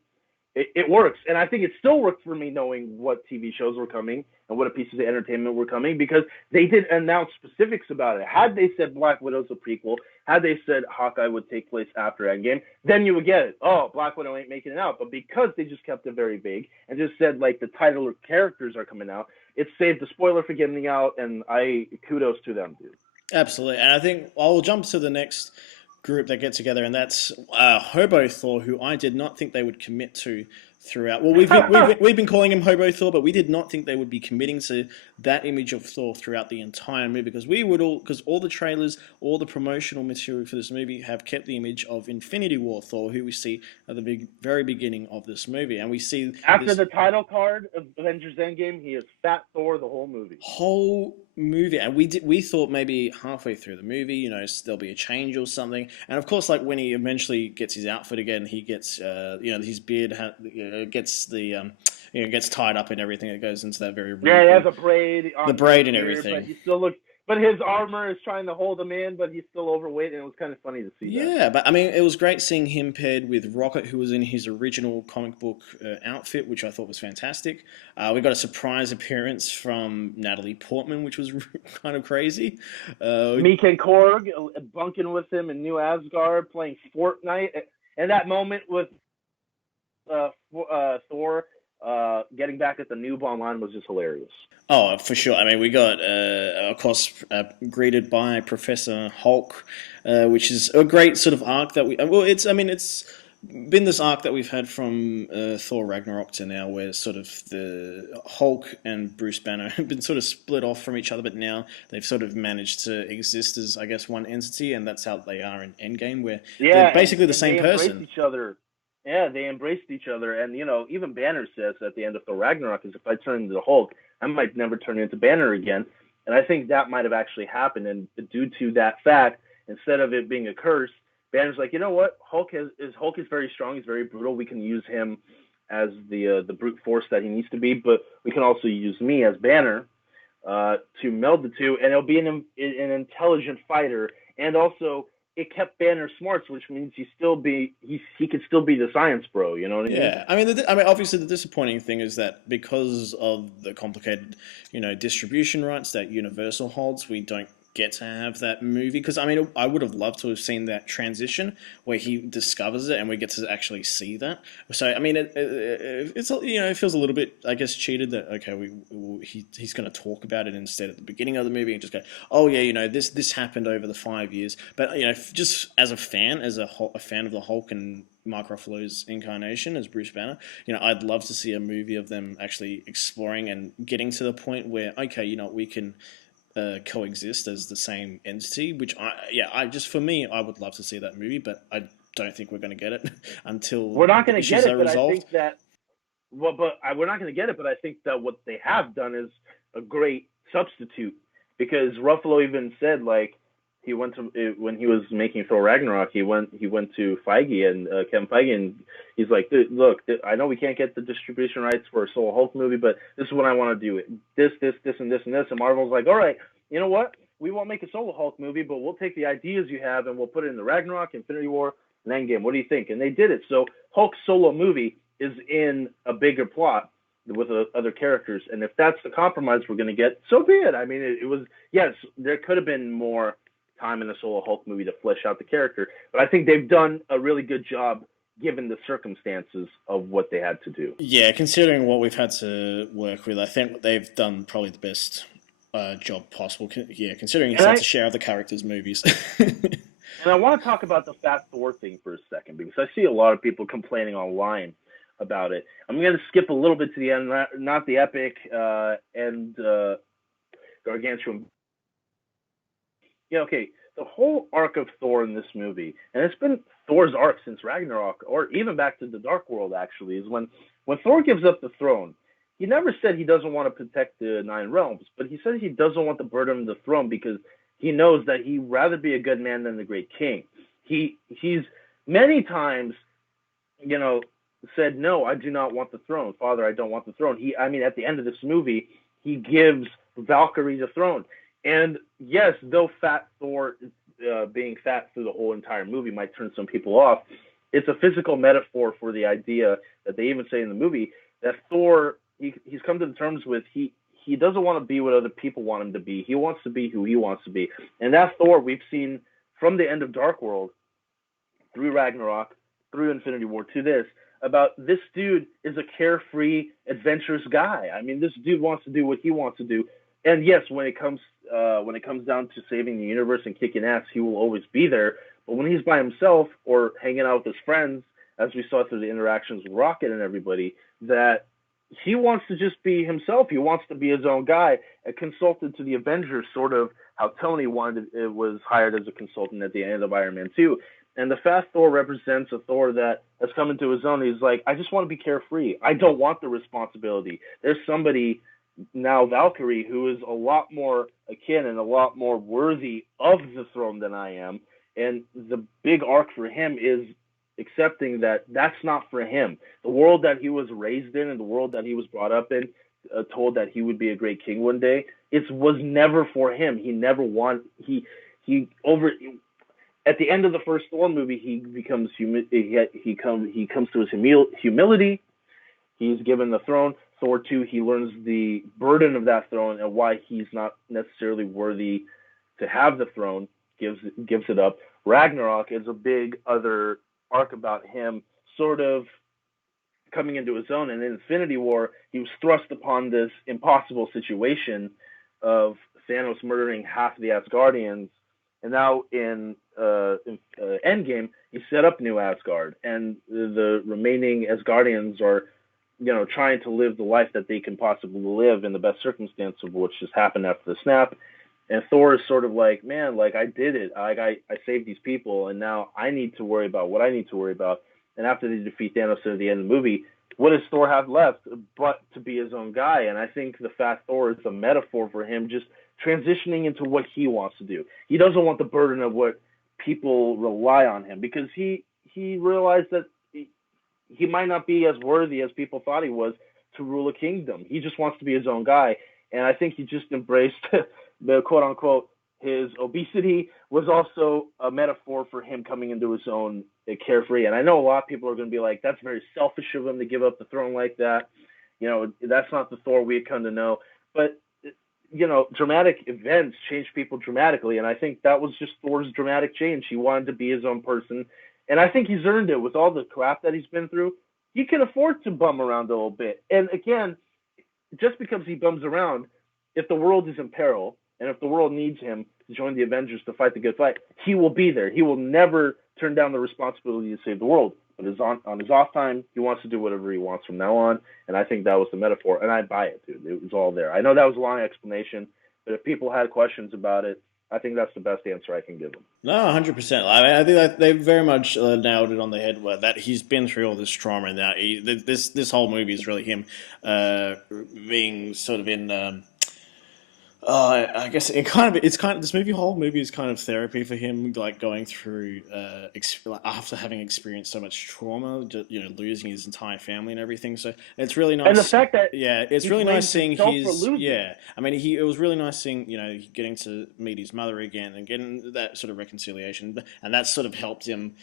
it works. And I think it still worked for me knowing what TV shows were coming and what pieces of entertainment were coming because they didn't announce specifics about it. Had they said Black Widow's a prequel, had they said Hawkeye would take place after Endgame, then you would get it. Oh, Black Widow ain't making it out. But because they just kept it very vague and just said like the title or characters are coming out, it saved the spoiler for getting out, and kudos to them, dude. Absolutely. And I think I'll jump to the next group that get together, and that's Hobo Thor, who I did not think they would commit to throughout. Well, we've been calling him Hobo Thor, but we did not think they would be committing to that image of Thor throughout the entire movie because all the trailers, all the promotional material for this movie have kept the image of Infinity War Thor, who we see at the very beginning of this movie, and we see after the title card of Avengers Endgame, he is Fat Thor the whole movie. And we thought maybe halfway through the movie, there'll be a change or something, and of course, like when he eventually gets his outfit again, he gets his beard gets gets tied up and everything. It goes into that very he has a braid, the braid and everything. But he still looks. But his armor is trying to hold him in, but he's still overweight, and it was kind of funny to see. Yeah, but I mean, it was great seeing him paired with Rocket, who was in his original comic book outfit, which I thought was fantastic. We got a surprise appearance from Natalie Portman, which was kind of crazy. Meek and Korg bunking with him in New Asgard, playing Fortnite, and that moment with Thor getting back at the noob online was just hilarious. Oh, for sure. I mean, we got, of course, greeted by Professor Hulk, which is a great sort of arc that it's been this arc that we've had from Thor Ragnarok to now, where sort of the Hulk and Bruce Banner have been sort of split off from each other, but now they've sort of managed to exist as, I guess, one entity, and that's how they are in Endgame, where they're basically the same person. Each other. Yeah, they embraced each other, and even Banner says at the end of Thor Ragnarok, is if I turn into the Hulk, I might never turn into Banner again. And I think that might have actually happened, and due to that fact, instead of it being a curse, Banner's like, you know what? Hulk is very strong. He's very brutal. We can use him as the brute force that he needs to be, but we can also use me as Banner to meld the two, and it'll be an intelligent fighter, and also it kept Banner smart, which means he could still be the science bro. You know what I mean? Yeah, I mean, obviously the disappointing thing is that because of the complicated, distribution rights that Universal holds, we don't get to have that movie. Because I mean, I would have loved to have seen that transition where he discovers it and we get to actually see that. So I mean, it's it feels a little bit, I guess, cheated that he's going to talk about it instead at the beginning of the movie and just go, oh yeah, this happened over the 5 years. But just as a fan, a fan of the Hulk and Mark Ruffalo's incarnation as Bruce Banner, I'd love to see a movie of them actually exploring and getting to the point where, okay, we can coexist as the same entity, which for me, I would love to see that movie, but I don't think we're going to get it until we're not going to get it. But resolved. I think that, we're not going to get it. But I think that what they have done is a great substitute, because Ruffalo even said, like, he went to, when he was making Thor Ragnarok, he went to Feige and Kevin Feige, and he's like, look, I know we can't get the distribution rights for a solo Hulk movie, but this is what I want to do. This, and this, and this. And Marvel's like, all right, you know what? We won't make a solo Hulk movie, but we'll take the ideas you have and we'll put it in the Ragnarok, Infinity War, and Endgame. What do you think? And they did it. So Hulk's solo movie is in a bigger plot with other characters. And if that's the compromise we're going to get, so be it. I mean, it was, yes, there could have been more time in a solo Hulk movie to flesh out the character, but I think they've done a really good job given the circumstances of what they had to do. Yeah, considering what we've had to work with, I think they've done probably the best job possible. Yeah, considering it's such a share of the characters' movies. And I want to talk about the Fat Thor thing for a second, because I see a lot of people complaining online about it. I'm going to skip a little bit to the end, not the epic and gargantuan. Yeah, okay. The whole arc of Thor in this movie, and it's been Thor's arc since Ragnarok, or even back to the Dark World, actually, is when Thor gives up the throne, he never said he doesn't want to protect the Nine Realms, but he said he doesn't want the burden of the throne because he knows that he'd rather be a good man than the great king. He's many times, you know, said, no, I do not want the throne. Father, I don't want the throne. At the end of this movie, he gives Valkyrie the throne. And yes, though Fat Thor being fat through the whole entire movie might turn some people off, it's a physical metaphor for the idea that they even say in the movie that Thor, he's come to the terms with, he doesn't want to be what other people want him to be. He wants to be who he wants to be. And that Thor we've seen from the end of Dark World through Ragnarok, through Infinity War to this, about this dude is a carefree, adventurous guy. I mean, this dude wants to do what he wants to do. And yes, when it comes down to saving the universe and kicking ass, he will always be there. But when he's by himself or hanging out with his friends, as we saw through the interactions with Rocket and everybody, that he wants to just be himself. He wants to be his own guy. A consultant to the Avengers, sort of how Tony was hired as a consultant at the end of Iron Man 2. And the Fast Thor represents a Thor that has come into his own. He's like, I just want to be carefree. I don't want the responsibility. There's somebody now, Valkyrie, who is a lot more akin and a lot more worthy of the throne than I am. And the big arc for him is accepting that that's not for him. The world that he was raised in and the world that he was brought up in, told that he would be a great king one day, it was never for him. He never wanted. At the end of the first Thor movie, he becomes he comes to his humility. He's given the throne. Thor 2, he learns the burden of that throne and why he's not necessarily worthy to have the throne. Gives it up. Ragnarok is a big other arc about him sort of coming into his own. And in Infinity War, he was thrust upon this impossible situation of Thanos murdering half of the Asgardians. And now in Endgame, he set up New Asgard, and the remaining Asgardians are, trying to live the life that they can possibly live in the best circumstance of which just happened after the snap. And Thor is sort of like, man, like I did it. I saved these people, and now I need to worry about what I need to worry about. And after they defeat Thanos at the end of the movie, what does Thor have left but to be his own guy? And I think the Fat Thor is a metaphor for him just transitioning into what he wants to do. He doesn't want the burden of what people rely on him, because he realized that he might not be as worthy as people thought he was to rule a kingdom. He just wants to be his own guy. And I think he just embraced the quote unquote, his obesity was also a metaphor for him coming into his own carefree. And I know a lot of people are going to be like, that's very selfish of him to give up the throne like that. That's not the Thor we had come to know. But dramatic events change people dramatically, and I think that was just Thor's dramatic change. He wanted to be his own person, and I think he's earned it with all the crap that he's been through. He can afford to bum around a little bit. And again, just because he bums around, if the world is in peril, and if the world needs him to join the Avengers to fight the good fight, he will be there. He will never turn down the responsibility to save the world. But on his off time, he wants to do whatever he wants from now on, and I think that was the metaphor, and I buy it, dude. It was all there. I know that was a long explanation, but if people had questions about it, I think that's the best answer I can give them. No, 100%. I think that they very much nailed it on the head. That he's been through all this trauma, and that this whole movie is really him being sort of in. I guess this whole movie is kind of therapy for him, like going through after having experienced so much trauma, losing his entire family and everything. So it's really nice. And the fact that it's really nice seeing his it was really nice seeing getting to meet his mother again and getting that sort of reconciliation, and that sort of helped him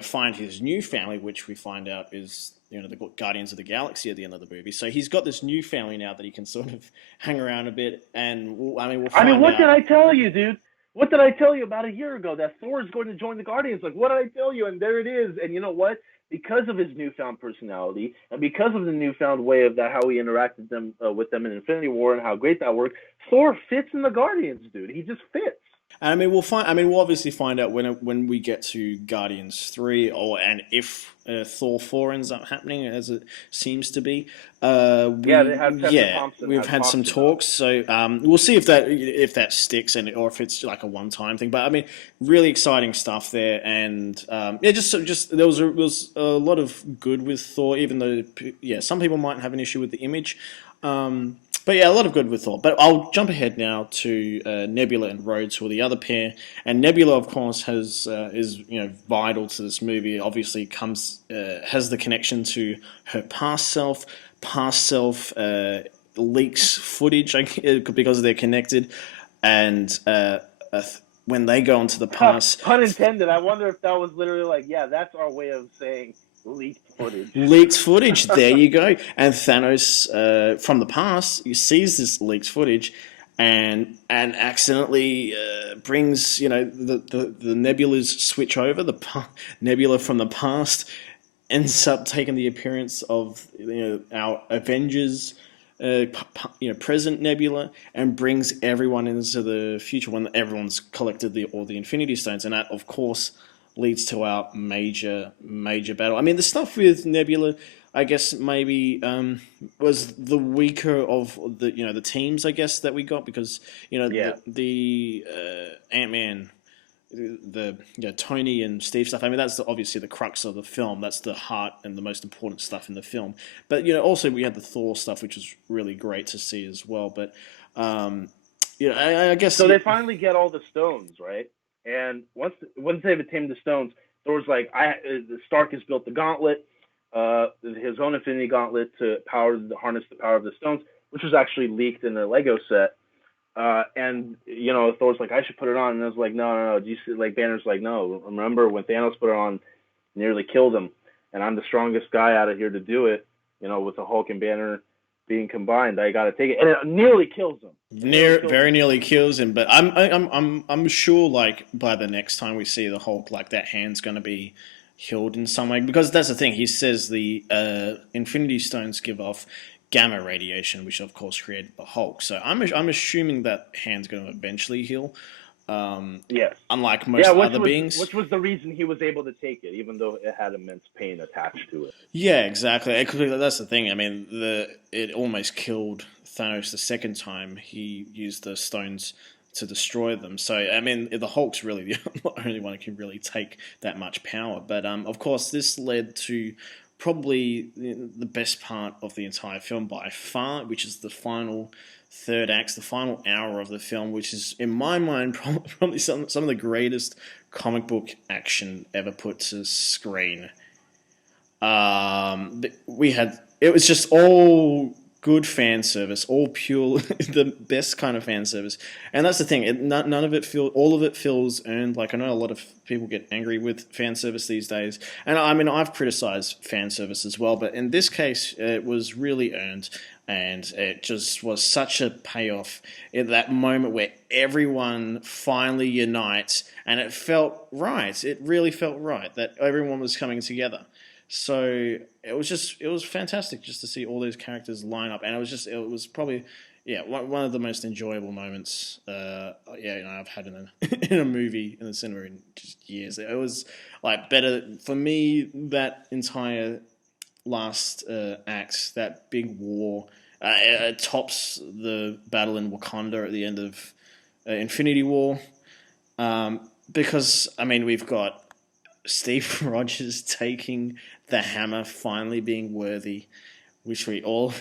find his new family, which we find out is the Guardians of the Galaxy at the end of the movie. So he's got this new family now that he can sort of hang around a bit. And we'll find out. What did I tell you, dude? What did I tell you about a year ago that Thor is going to join the Guardians? Like, what did I tell you? And there it is. And you know what? Because of his newfound personality and because of the newfound way of how he interacted with them in Infinity War and how great that worked, Thor fits in the Guardians, dude. He just fits. And I mean, we'll find. I mean, we'll obviously find out when we get to Guardians 3, and if Thor 4 ends up happening as it seems to be. Yeah, they had Tessa Thompson We've had had some talked about talks, so we'll see if that sticks or if it's like a one time thing. But I mean, really exciting stuff there, and just there was a lot of good with Thor, even though some people might have an issue with the image. But yeah, a lot of good with Thor. But I'll jump ahead now to Nebula and Rhodes, who are the other pair. And Nebula, of course, is vital to this movie. Obviously, has the connection to her past self. Past self leaks footage because they're connected, and when they go into the past, pun intended. I wonder if that was literally like, yeah, that's our way of saying leaked footage. Leaked footage. There you go. And Thanos, from the past, he sees this leaked footage, and accidentally brings the Nebulas switch over. The Nebula from the past ends up taking the appearance of our Avengers. Present Nebula, and brings everyone into the future when everyone's collected all the Infinity Stones, and that, of course, leads to our major battle. I mean, the stuff with Nebula, I guess maybe was the weaker of the teams, I guess, that we got, because the Ant-Man, the Tony and Steve stuff. I mean, that's obviously the crux of the film. That's the heart and the most important stuff in the film. But also we had the Thor stuff, which was really great to see as well. But I guess so. They finally get all the stones, right? And once they've attained the stones, Thor's like, Stark has built the gauntlet, his own Infinity Gauntlet to harness the power of the stones, which was actually leaked in the Lego set. And Thor's like, I should put it on, and I was like, no. Do you see, like, Banner's like, no. Remember when Thanos put it on, nearly killed him, and I'm the strongest guy out of here to do it. With the Hulk and Banner being combined, I got to take it, and it nearly kills him. Very nearly kills him. But I'm sure, like, by the next time we see the Hulk, like, that hand's going to be healed in some way, because that's the thing. He says the Infinity Stones give off gamma radiation, which of course created the Hulk. So I'm assuming that hand's going to eventually heal. Yes. Unlike most other beings. Which was the reason he was able to take it, even though it had immense pain attached to it. Yeah, exactly. That's the thing. I mean, it almost killed Thanos the second time he used the stones to destroy them. So, I mean, the Hulk's really the only one who can really take that much power. But, of course, this led to probably the best part of the entire film by far, which is the final third act, the final hour of the film, which is, in my mind, probably some of the greatest comic book action ever put to screen. It was just all good fan service, all pure, the best kind of fan service. And that's the thing, all of it feels earned. Like, I know a lot of people get angry with fan service these days, and I mean, I've criticized fan service as well, but in this case, it was really earned, and it just was such a payoff in that moment where everyone finally unites, and it felt right. It really felt right that everyone was coming together. So it was fantastic just to see all those characters line up, and it was probably one of the most enjoyable moments I've had in a movie in the cinema in just years. It was like better for me, that entire last act, that big war. It tops the battle in Wakanda at the end of Infinity War, because I mean, we've got Steve Rogers taking the hammer, finally being worthy, which we all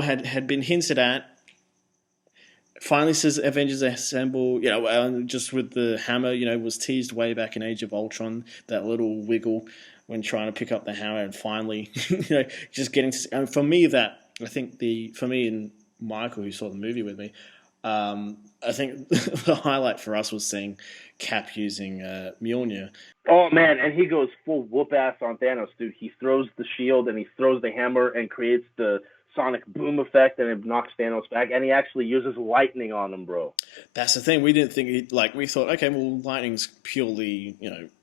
had been hinted at. Finally says Avengers Assemble, just with the hammer, was teased way back in Age of Ultron, that little wiggle when trying to pick up the hammer, and finally, just getting to... And for me, for me and Michael, who saw the movie with me, I think the highlight for us was seeing Cap using Mjolnir. Oh, man, and he goes full whoop-ass on Thanos, dude. He throws the shield, and he throws the hammer, and creates the sonic boom effect, and it knocks Thanos back, and he actually uses lightning on him, bro. That's the thing. We didn't think... we thought, okay, well, lightning's purely...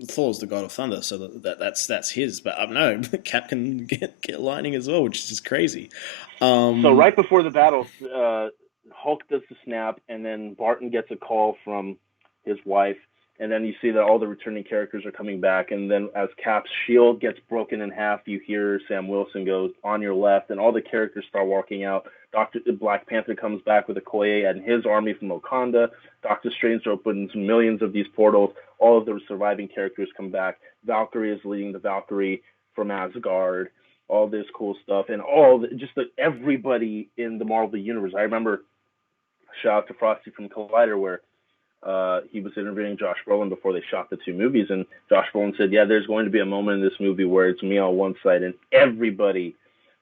Thor's the god of thunder, so that's his. But no, Cap can get lightning as well, which is just crazy. So right before the battle, Hulk does the snap, and then Barton gets a call from his wife, and then you see that all the returning characters are coming back, and then as Cap's shield gets broken in half, you hear Sam Wilson goes, "On your left," and all the characters start walking out. Black Panther comes back with Okoye and his army from Wakanda. Doctor Strange opens millions of these portals. All of the surviving characters come back. Valkyrie is leading the Valkyrie from Asgard. All this cool stuff, and everybody in the Marvel universe. I remember, shout out to Frosty from Collider, where he was interviewing Josh Brolin before they shot the two movies, and Josh Brolin said, "Yeah, there's going to be a moment in this movie where it's me on one side and everybody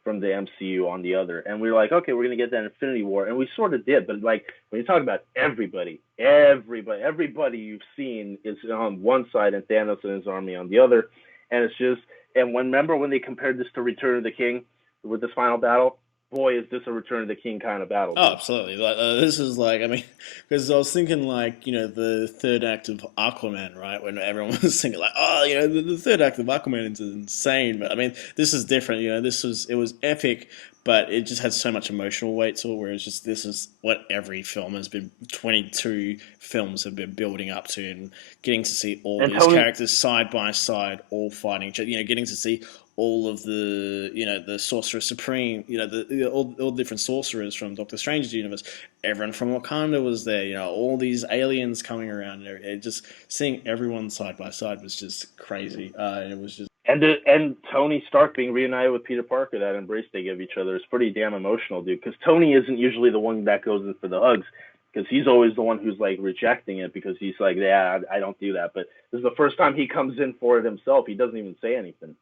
from the MCU on the other." And we were like, "Okay, we're gonna get that Infinity War," and we sort of did. But like when you talk about everybody you've seen is on one side and Thanos and his army on the other, and it's just. And remember when they compared this to Return of the King with this final battle? Boy, is this a Return of the King kind of battle. Oh, absolutely. Like, this is like, I mean, because I was thinking like, you know, the third act of Aquaman, right? When everyone was thinking like, oh, you know, the third act of Aquaman is insane. But I mean, this is different. You know, it was epic, but it just had so much emotional weight to it, where it's just, this is what every film has been, 22 films have been building up to, and getting to see all these characters side by side, all fighting each other, you know, getting to see all of the, you know, the Sorcerer Supreme, you know, all different sorcerers from Doctor Strange's universe. Everyone from Wakanda was there, you know, all these aliens coming around. And just seeing everyone side by side was just crazy. It was just... And Tony Stark being reunited with Peter Parker, that embrace they give each other is pretty damn emotional, dude. Because Tony isn't usually the one that goes in for the hugs, because he's always the one who's like rejecting it, because he's like, yeah, I don't do that. But this is the first time he comes in for it himself. He doesn't even say anything.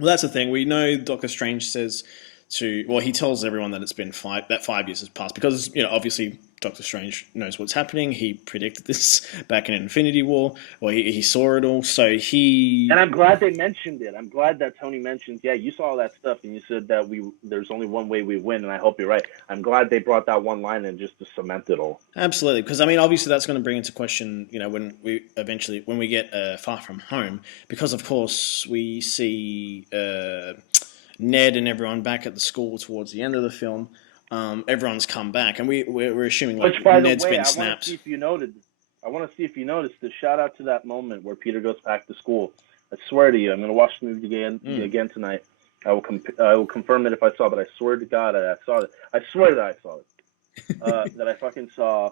Well, that's the thing. We know Doctor Strange says he tells everyone that it's been 5 years has passed, because, you know, obviously Doctor Strange knows what's happening. He predicted this back in Infinity War, or he saw it all. So and I'm glad they mentioned it. I'm glad that Tony mentioned, yeah, you saw all that stuff and you said that there's only one way we win, and I hope you're right. I'm glad they brought that one line in just to cement it all. Absolutely, because I mean, obviously that's going to bring into question, you know, when we get Far From Home, because of course we see Ned and everyone back at the school towards the end of the film. Everyone's come back, and we're assuming like Ned's been snapped. I want to see if you noticed the shout out to that moment where Peter goes back to school. I swear to you, I'm going to watch the movie again tonight. I will confirm it if I saw it, but I swear to God I saw it. I swear that I saw it. That I fucking saw.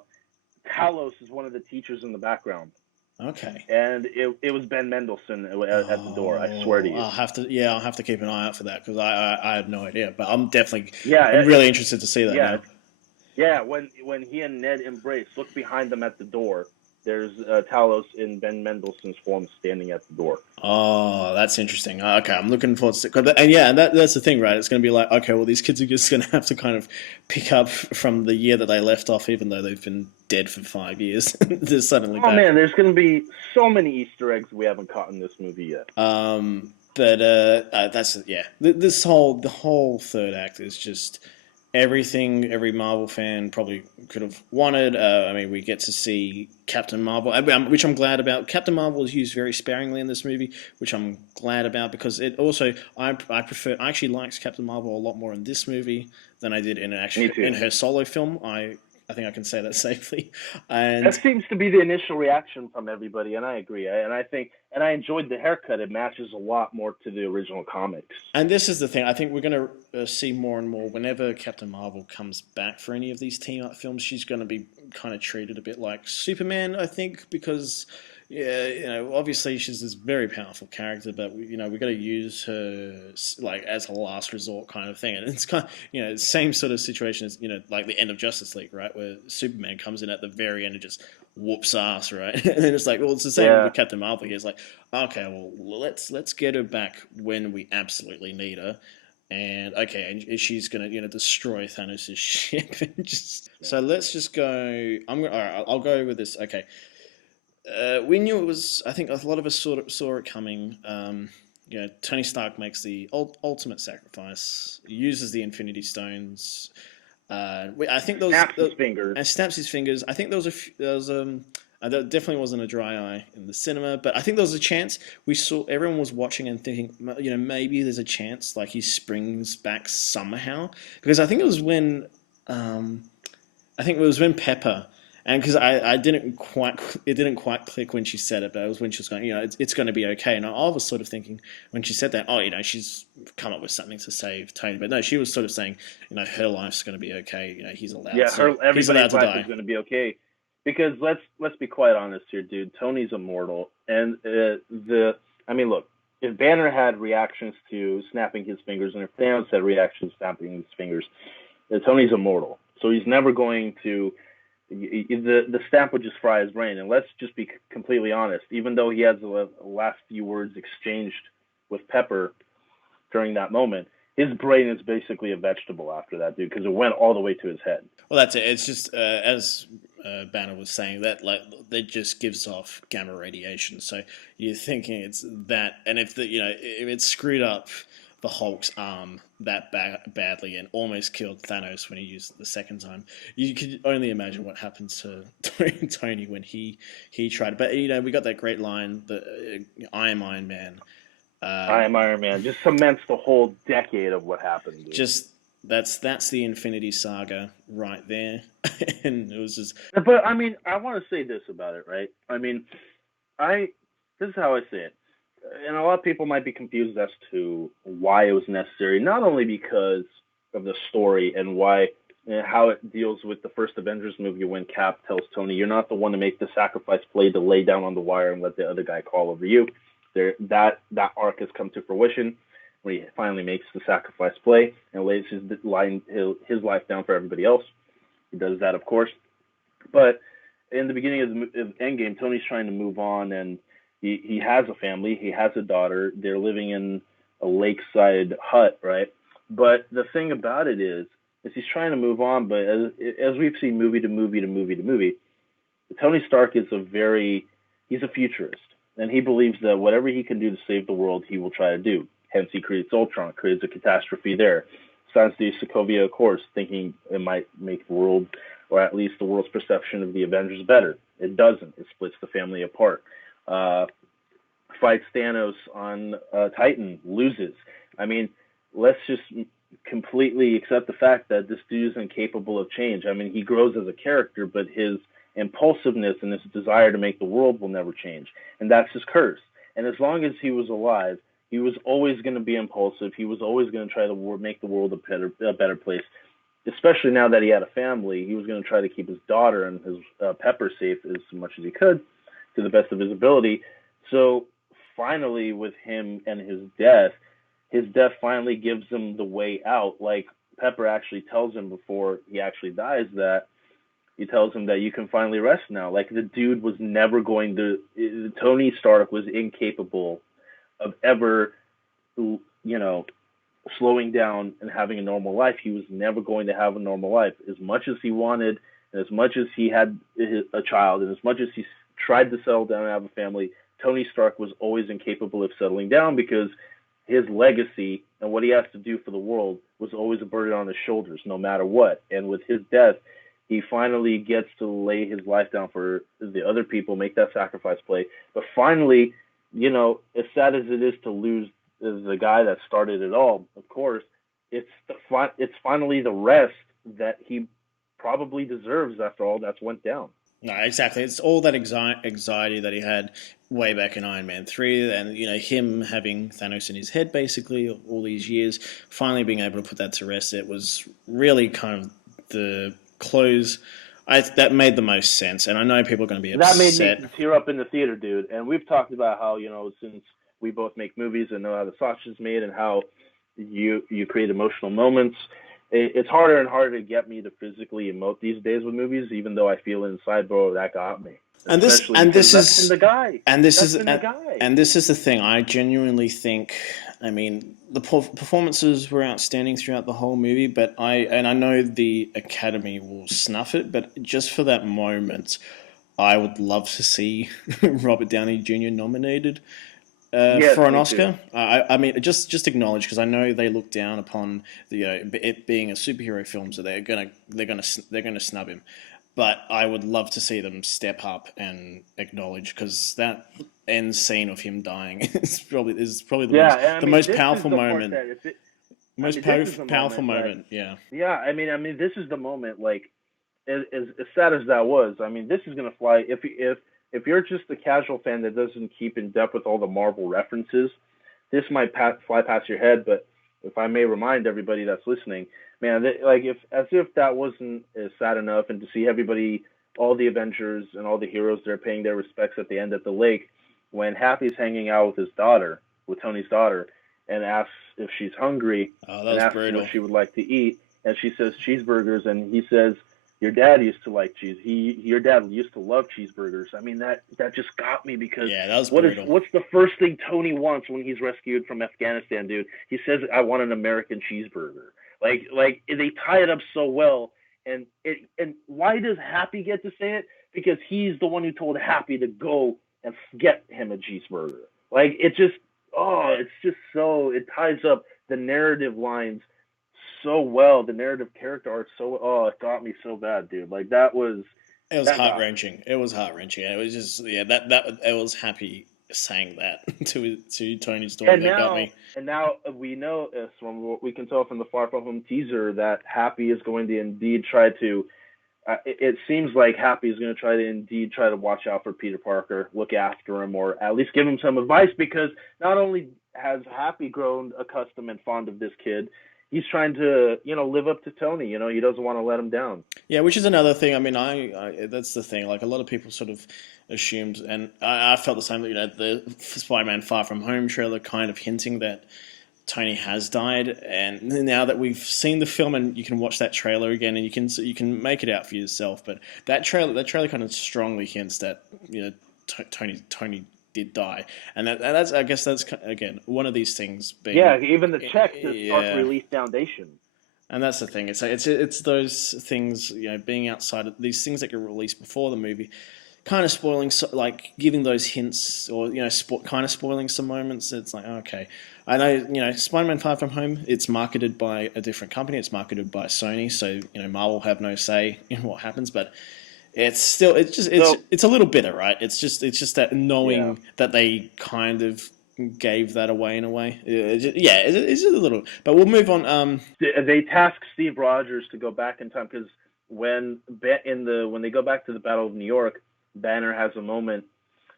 Talos is one of the teachers in the background. Okay. And it was Ben Mendelsohn at the door. I swear to you. I'll have to keep an eye out for that, because I have no idea. But I'm definitely I'm really interested to see that now. Yeah, when he and Ned embrace, look behind them at the door. There's Talos in Ben Mendelsohn's form standing at the door. Oh, that's interesting. Okay, I'm looking forward to it. And that's the thing, right? It's going to be like, okay, well, these kids are just going to have to kind of pick up from the year that they left off, even though they've been dead for 5 years. They're suddenly back. Man, there's going to be so many Easter eggs we haven't caught in this movie yet. But that's the whole third act is just everything every Marvel fan probably could have wanted. I mean, we get to see Captain Marvel, which I'm glad about. Captain Marvel is used very sparingly in this movie, which I'm glad about, because it also I actually liked Captain Marvel a lot more in this movie than I did in her solo film. I think I can say that safely. And that seems to be the initial reaction from everybody, and I agree. And I enjoyed the haircut. It matches a lot more to the original comics. And this is the thing. I think we're going to see more and more whenever Captain Marvel comes back for any of these team-up films. She's going to be kind of treated a bit like Superman, I think, because... yeah, you know, obviously she's this very powerful character, but we got to use her like as a last resort kind of thing. And it's kind of, you know, same sort of situation as, you know, like the end of Justice League, right, where Superman comes in at the very end and just whoops ass, right? And then it's like, well, it's the same with Captain Marvel. He's like, okay, well, let's get her back when we absolutely need her. And and she's gonna, you know, destroy Thanos' ship. So let's just go. I'll go with this. Okay. We knew it was. I think a lot of us saw it coming. You know, Tony Stark makes the ultimate sacrifice, uses the Infinity Stones. I think those snaps his fingers. And snaps his fingers. I think there definitely wasn't a dry eye in the cinema, but I think there was a chance. We saw everyone was watching and thinking, you know, maybe there's a chance like he springs back somehow, because I think it was when Pepper And because I didn't quite, it didn't quite click when she said it, but it was when she was going, it's going to be okay. And I was sort of thinking when she said that, she's come up with something to save Tony. But no, she was sort of saying, her life's going to be okay. He's allowed. Yeah, he's allowed everybody's to life die. is going to be okay. Because let's be quite honest here, dude. Tony's immortal, and look, if Banner had reactions to snapping his fingers, and if Thanos had reactions to snapping his fingers, Tony's immortal. So he's never going to. The stamp would just fry his brain. And let's just be completely honest. Even though he has the last few words exchanged with Pepper during that moment, his brain is basically a vegetable after that, dude, because it went all the way to his head. Well, that's it. It's just as Banner was saying that just gives off gamma radiation. So you're thinking it's that, and if it screwed up the Hulk's arm that badly and almost killed Thanos when he used it the second time, you could only imagine what happens to Tony when he tried. But we got that great line, I am Iron Man. I am Iron Man. Just cements the whole decade of what happened. Dude. Just that's the Infinity Saga right there, and it was just. But I want to say this about it, right? This is how I say it. And a lot of people might be confused as to why it was necessary, not only because of the story and how it deals with the first Avengers movie when Cap tells Tony, you're not the one to make the sacrifice play to lay down on the wire and let the other guy crawl over you. That arc has come to fruition when he finally makes the sacrifice play and lays his life down for everybody else. He does that, of course. But in the beginning of Endgame, Tony's trying to move on, and he has a family. He has a daughter. They're living in a lakeside hut, right? But the thing about it is he's trying to move on, but as we've seen movie to movie to movie to movie, Tony Stark is he's a futurist, and he believes that whatever he can do to save the world, he will try to do. Hence, he creates Ultron, creates a catastrophe there, signs the Sokovia Accords, thinking it might make the world, or at least the world's perception of the Avengers better. It doesn't. It splits the family apart. Fights Thanos on Titan, loses. Let's just completely accept the fact that this dude is incapable of change. He grows as a character, but his impulsiveness and his desire to make the world will never change. And that's his curse. And as long as he was alive, he was always going to be impulsive. He was always going to try to make the world a better place. Especially now that he had a family, he was going to try to keep his daughter and his Pepper safe as much as he could to the best of his ability. So finally, with him and his death finally gives him the way out. Like Pepper actually tells him before he actually dies that he tells him that you can finally rest now. Like the dude was never going to, Tony Stark was incapable of ever, slowing down and having a normal life. He was never going to have a normal life. As much as he wanted, and as much as he had a child, and as much as he tried to settle down and have a family, Tony Stark was always incapable of settling down because his legacy and what he has to do for the world was always a burden on his shoulders, no matter what. And with his death, he finally gets to lay his life down for the other people, make that sacrifice play. But finally, as sad as it is to lose the guy that started it all, of course, it's finally the rest that he probably deserves after all that's went down. No, exactly. It's all that anxiety that he had way back in Iron Man 3, and him having Thanos in his head basically all these years, finally being able to put that to rest. It was really kind of the close. That made the most sense, and I know people are going to be upset. That made me tear up in the theater, dude. And we've talked about how, since we both make movies and know how the sausage is made and how you create emotional moments, it's harder and harder to get me to physically emote these days with movies, even though I feel inside, bro, that got me. And this is the guy. And this is the thing. I genuinely think. The performances were outstanding throughout the whole movie, but I know the Academy will snuff it, but just for that moment, I would love to see Robert Downey Jr. nominated for an Oscar. Just acknowledge, because I know they look down upon it being a superhero film, so they're gonna snub him. But I would love to see them step up and acknowledge, because that end scene of him dying is probably the most powerful moment. Powerful moment. Yeah. Yeah, this is the moment. Like, as sad as that was, I mean, this is gonna fly. If you're just a casual fan that doesn't keep in depth with all the Marvel references, this might fly past your head. But if I may remind everybody that's listening, man, like if that wasn't sad enough, and to see everybody, all the Avengers and all the heroes, they're paying their respects at the end at the lake, when Happy's hanging out with his daughter, with Tony's daughter, and asks if she's hungry, Oh, that and was asks brutal. what she would like to eat, and she says cheeseburgers, and he says, your dad used to like cheese. Your dad used to love cheeseburgers. I mean, that just got me, because Yeah, that was brutal. what's the first thing Tony wants when he's rescued from Afghanistan, dude? He says, I want an American cheeseburger. Like they tie it up so well, and why does Happy get to say it? Because he's the one who told Happy to go and get him a cheeseburger. Like, it's just so, it ties up the narrative lines so well, the narrative character art it got me so bad, dude. Like, it was heart wrenching. It was heart wrenching. It was just that it was Happy saying that to Tony's story and that now, got me. And now we know, from what we can tell from the Far From Home teaser, that Happy is going to indeed try to. It seems like Happy is going to try to watch out for Peter Parker, look after him, or at least give him some advice, because not only has Happy grown accustomed and fond of this kid, he's trying to, live up to Tony. He doesn't want to let him down. Yeah, which is another thing. I mean, I that's the thing. Like, a lot of people sort of assumed, and I felt the same. The Spider-Man Far From Home trailer kind of hinting that Tony has died, and now that we've seen the film and you can watch that trailer again, and you can make it out for yourself. But that trailer kind of strongly hints that Tony did die, and that's, I guess that's, again, one of these things being, even the check to Stark Relief Foundation. And that's the thing. It's those things, being outside of these things that get released before the movie, kind of spoiling, like giving those hints, or kind of spoiling some moments. It's like, okay, I know, Spider-Man Far From Home, it's marketed by a different company. It's marketed by Sony, so Marvel have no say in what happens. But it's still, it's a little bitter, right? It's just that knowing that they kind of gave that away in a way. It's a little. But we'll move on. They task Steve Rogers to go back in time, because when they go back to the Battle of New York, Banner has a moment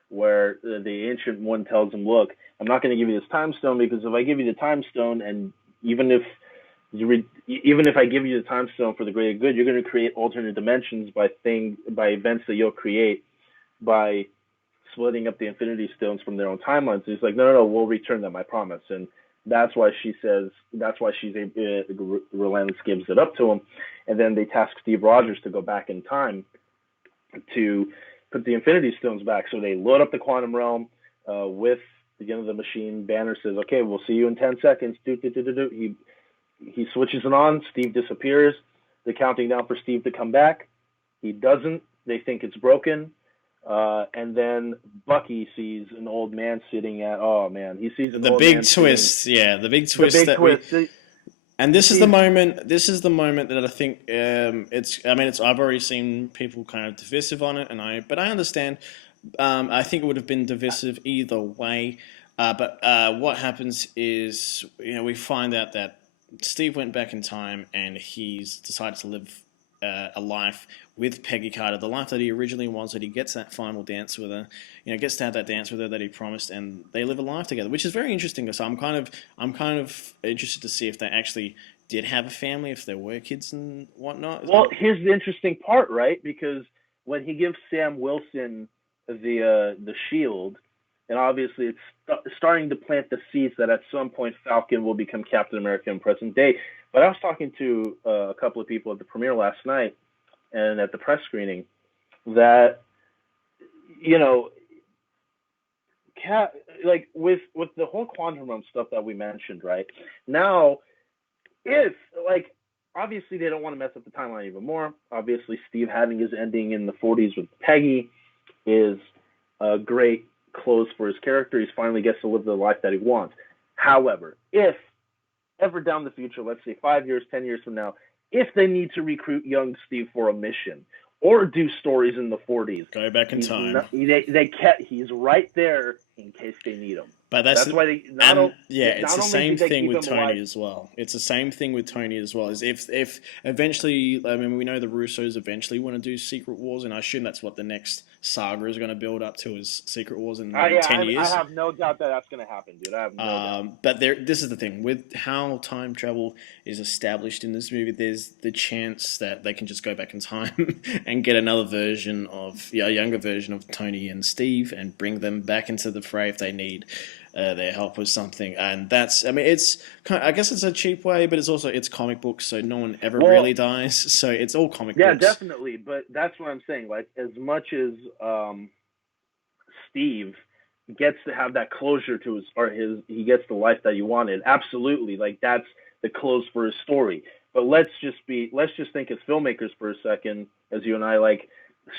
where the Ancient One tells him, "Look, I'm not going to give you this time stone, because if I give you the time stone, and even if I give you the time stone for the greater good, you're going to create alternate dimensions by events that you'll create by splitting up the Infinity Stones from their own timelines." And he's like, no, we'll return them, I promise. And that's why she's Relentless gives it up to him. And then they task Steve Rogers to go back in time to put the Infinity Stones back. So they load up the quantum realm with the machine. Banner says, okay, we'll see you in 10 seconds. He switches it on. Steve disappears. They're counting down for Steve to come back. He doesn't. They think it's broken. And then Bucky sees an old man sitting at. Oh man, he sees the big twist. The big twist. And this is the moment. This is the moment that I think it's. I mean, I've already seen people kind of divisive on it, but I understand. I think it would have been divisive either way. But what happens is, we find out that Steve went back in time and he's decided to live a life with Peggy Carter, the life that he originally wanted. He gets that final dance with her, gets to have that dance with her that he promised, and they live a life together, which is very interesting. So I'm kind of interested to see if they actually did have a family, if there were kids and whatnot. Well, here's the interesting part, right? Because when he gives Sam Wilson the shield, and obviously it's starting to plant the seeds that at some point Falcon will become Captain America in present day. But I was talking to a couple of people at the premiere last night and at the press screening that, like with the whole quantum realm stuff that we mentioned, right? Now, obviously they don't want to mess up the timeline even more. Obviously, Steve having his ending in the 40s with Peggy is a great close for his character. He finally gets to live the life that he wants. However, if ever down the future, let's say 5 years, 10 years from now, if they need to recruit young Steve for a mission or do stories in the 40s, go back in time. He's right there in case they need him. But That's why they it's the only same did they thing keep with him alive. Tony as well. It's the same thing with Tony as well. Is if eventually, I mean, we know the Russos eventually want to do Secret Wars, and I assume that's what the next saga is going to build up to, is Secret Wars in maybe 10 years. I have no doubt that that's going to happen, dude. I have no doubt. But this is the thing with how time travel is established in this movie. There's the chance that they can just go back in time and get another version of a younger version of Tony and Steve, and bring them back into the fray if they need their help with something. And that's, I mean, I guess it's a cheap way, but it's comic books, so no one ever really dies. So it's all comic books. Yeah, definitely. But that's what I'm saying. Like, as much as Steve gets to have that closure to he gets the life that he wanted. Absolutely. Like, that's the close for his story. But let's just think as filmmakers for a second, as you and I, like,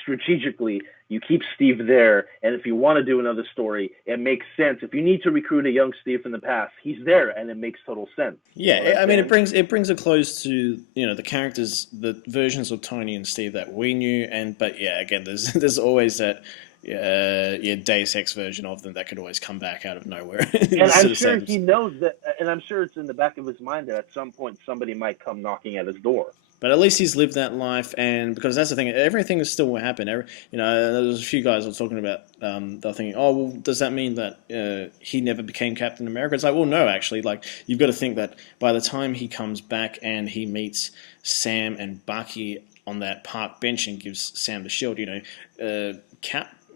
strategically, you keep Steve there, and if you want to do another story, it makes sense. If you need to recruit a young Steve from the past, he's there, and it makes total sense. Yeah, I mean, it brings a close to, you know, the characters, the versions of Tony and Steve that we knew, but yeah, again, there's always that Deus Ex version of them that could always come back out of nowhere. And I'm sure he knows that, and I'm sure it's in the back of his mind that at some point somebody might come knocking at his door. But at least he's lived that life, and because that's the thing, everything is still will happen. There's a few guys were talking about, they're thinking, oh, well, does that mean that he never became Captain America? It's like, well, no, actually. Like, you've got to think that by the time he comes back and he meets Sam and Bucky on that park bench and gives Sam the shield,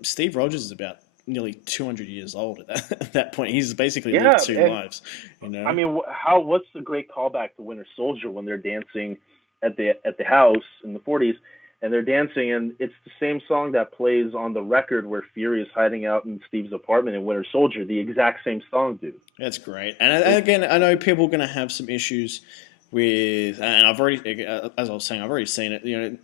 Steve Rogers is about nearly 200 years old at that point. He's basically lived two lives. You know, I mean, what's the great callback to Winter Soldier when they're dancing at the house in the 40s, and they're dancing, and it's the same song that plays on the record where Fury is hiding out in Steve's apartment in Winter Soldier. The exact same song, dude. That's great. And again, I know people are going to have some issues with, and I've already, as I was saying, I've already seen it. You know,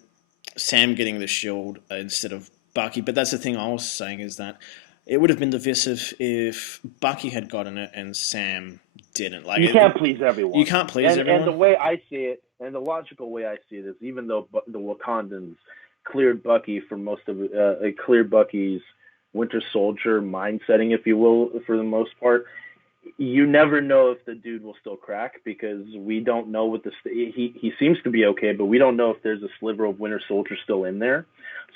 Sam getting the shield instead of Bucky. But that's the thing I was saying, is that it would have been divisive if Bucky had gotten it and Sam didn't. Like, you can't please everyone. You can't please everyone. And the way I see it, and the logical way I see it, is even though the Wakandans cleared Bucky for most of cleared Bucky's Winter Soldier mind setting, if you will, for the most part, you never know if the dude will still crack, because we don't know what he seems to be okay, but we don't know if there's a sliver of Winter Soldier still in there.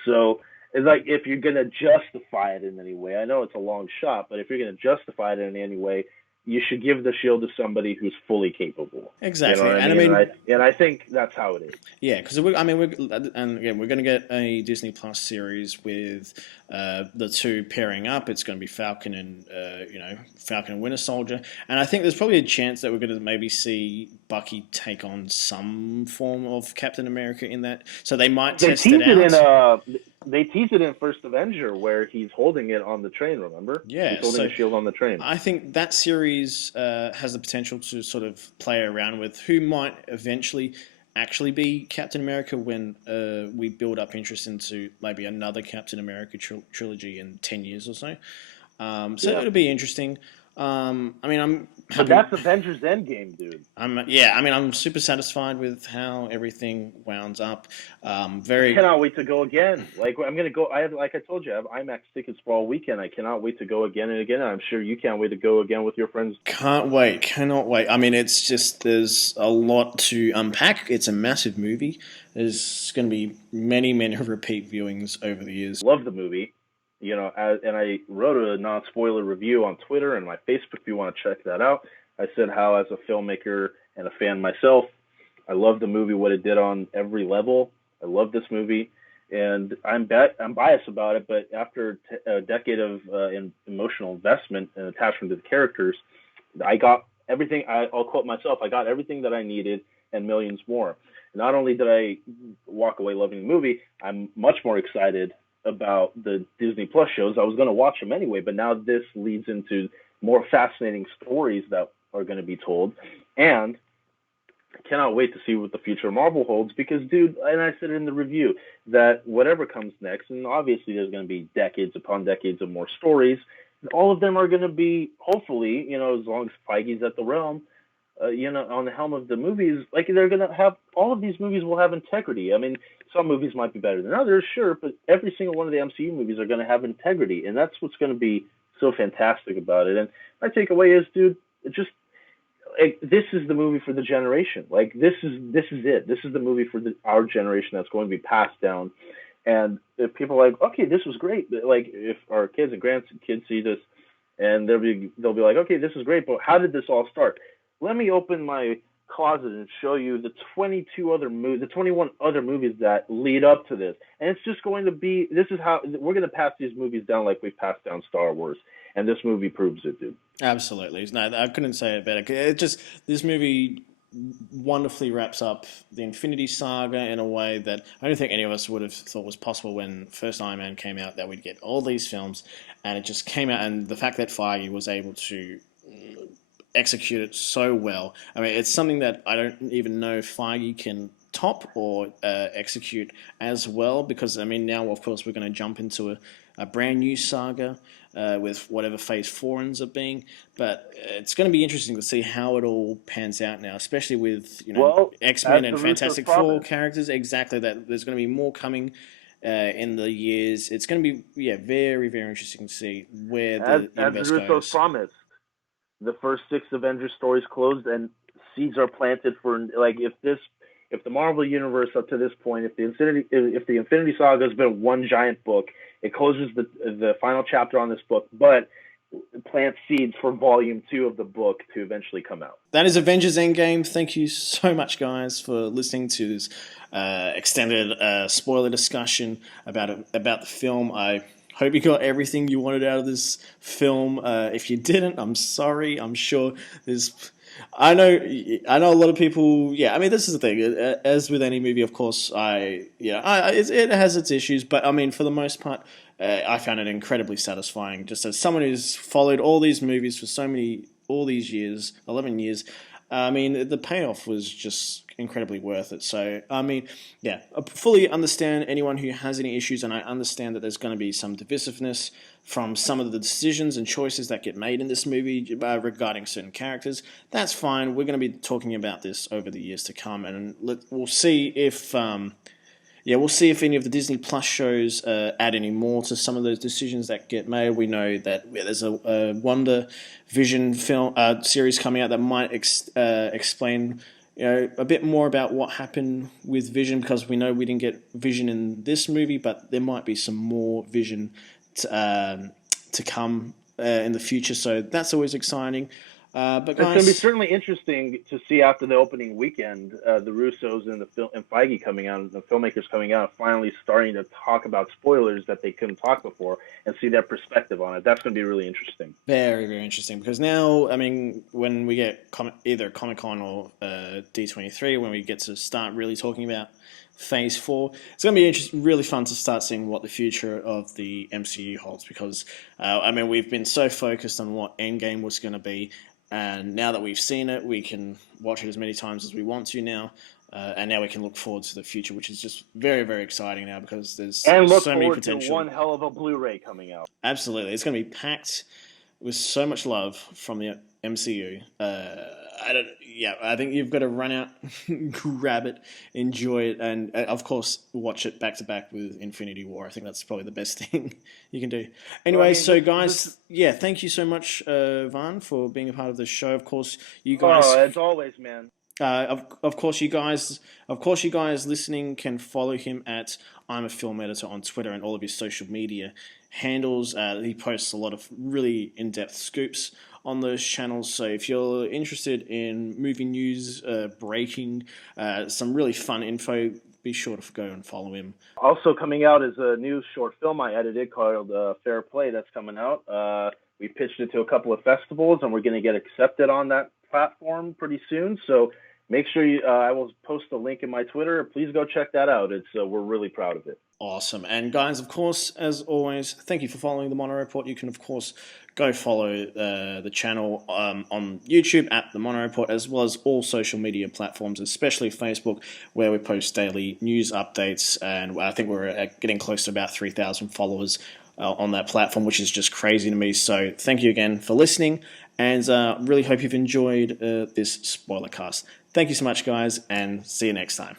So it's like, if you're going to justify it in any way, I know it's a long shot, but if you're going to justify it in any way, you should give the shield to somebody who's fully capable. Exactly. You know what I mean? I think that's how it is. Yeah, because we're going to get a Disney Plus series with the two pairing up. It's going to be Falcon and Winter Soldier, and I think there's probably a chance that we're going to maybe see Bucky take on some form of Captain America in that. So they might test it out. They teased it in First Avenger, where he's holding it on the train, remember? Yeah. He's holding a shield on the train. I think that series has the potential to sort of play around with who might eventually actually be Captain America when we build up interest into maybe another Captain America trilogy in 10 years or so. It'll be interesting. But that's Avengers Endgame, dude. I'm super satisfied with how everything wound up. I cannot wait to go again. Like, I'm gonna go. Like I told you, I have IMAX tickets for all weekend. I cannot wait to go again and again. I'm sure you can't wait to go again with your friends. Cannot wait. I mean, it's just, there's a lot to unpack. It's a massive movie. There's going to be many, many repeat viewings over the years. Love the movie. You know, and I wrote a non-spoiler review on Twitter and my Facebook if you want to check that out. I said how, as a filmmaker and a fan myself, I love the movie, what it did on every level. I love this movie, and I'm biased about it, but after a decade of emotional investment and attachment to the characters, I got everything. I'll quote myself, I got everything that I needed and millions more. Not only did I walk away loving the movie, I'm much more excited about the Disney Plus shows. I was going to watch them anyway, but now this leads into more fascinating stories that are going to be told, and I cannot wait to see what the future of Marvel holds, because, dude, and I said in the review that whatever comes next, and obviously there's going to be decades upon decades of more stories, all of them are going to be, hopefully, you know, as long as Feige's at the realm, on the helm of the movies, like, they're going to have, all of these movies will have integrity. I mean, some movies might be better than others, sure, but every single one of the MCU movies are going to have integrity, and that's what's going to be so fantastic about it. And my takeaway is, dude, just like, this is the movie for the generation. Like this is it. This is the movie for our generation that's going to be passed down. And if people are like, okay, this was great. Like if our kids and grandkids see this, and they'll be like, okay, this is great, but how did this all start? Let me open my closet and show you the 21 other movies that lead up to this. And it's just going to be, this is how we're going to pass these movies down like we've passed down Star Wars. And this movie proves it, dude. Absolutely. No, I couldn't say it better. This movie wonderfully wraps up the Infinity Saga in a way that I don't think any of us would have thought was possible when first Iron Man came out, that we'd get all these films, and it just came out, and the fact that Feige was able to execute it so well. I mean, it's something that I don't even know if Feige can top or execute as well, because, I mean, now, of course, we're going to jump into a brand new saga with whatever Phase 4 ends up being. But it's going to be interesting to see how it all pans out now, especially with X-Men and Fantastic Four characters. Exactly, that there's going to be more coming in the years. It's going to be very, very interesting to see where the universe goes. As Russo promised, the first 6 Avengers stories closed and seeds are planted for, like, if the Marvel Universe up to this point, if the Infinity Saga has been one giant book, it closes the final chapter on this book, but plant seeds for Volume 2 of the book to eventually come out. That is Avengers Endgame. Thank you so much, guys, for listening to this extended spoiler discussion about the film. I hope you got everything you wanted out of this film. If you didn't, I'm sorry. I'm sure there's... I know a lot of people. Yeah, I mean, this is the thing. As with any movie, of course, it has its issues, but I mean, for the most part, I found it incredibly satisfying. Just as someone who's followed all these movies for all these years, 11 years. I mean, the payoff was just incredibly worth it. So, I mean, yeah, I fully understand anyone who has any issues, and I understand that there's going to be some divisiveness from some of the decisions and choices that get made in this movie regarding certain characters. That's fine. We're going to be talking about this over the years to come, and we'll see if... we'll see if any of the Disney Plus shows add any more to some of those decisions that get made. We know that there's a Wonder Vision film series coming out that might explain a bit more about what happened with Vision, because we know we didn't get Vision in this movie, but there might be some more Vision to come in the future. So that's always exciting. But guys, it's going to be certainly interesting to see after the opening weekend, the Russos and and Feige coming out, the filmmakers coming out, finally starting to talk about spoilers that they couldn't talk before, and see their perspective on it. That's going to be really interesting. Very, very interesting, because now, I mean, when we get either Comic-Con or D23, when we get to start really talking about Phase 4, it's going to be really fun to start seeing what the future of the MCU holds, because, I mean, we've been so focused on what Endgame was going to be, and now that we've seen it, we can watch it as many times as we want to now. And now we can look forward to the future, which is just very, very exciting now, because there's so many potential. And look forward to one hell of a Blu-ray coming out. Absolutely. It's going to be packed with so much love from the MCU. I think you've got to run out, grab it, enjoy it, and of course watch it back to back with Infinity War. I think that's probably the best thing you can do. Anyway, so guys, thank you so much, Van, for being a part of the show. Of course, you guys. Oh, as always, man. Of course, you guys listening can follow him at ImAFilmEditor on Twitter and all of his social media handles. He posts a lot of really in-depth scoops on those channels. So if you're interested in movie news, breaking, some really fun info, be sure to go and follow him. Also coming out is a new short film I edited called Fair Play that's coming out. We pitched it to a couple of festivals, and we're going to get accepted on that platform pretty soon. So make sure I will post a link in my Twitter. Please go check that out. We're really proud of it. Awesome. And guys, of course, as always, thank you for following the Mono Report. You can, of course, go follow the channel on YouTube at the Mono Report, as well as all social media platforms, especially Facebook, where we post daily news updates. And I think we're getting close to about 3,000 followers on that platform, which is just crazy to me. So thank you again for listening, and really hope you've enjoyed this spoiler cast. Thank you so much, guys, and see you next time.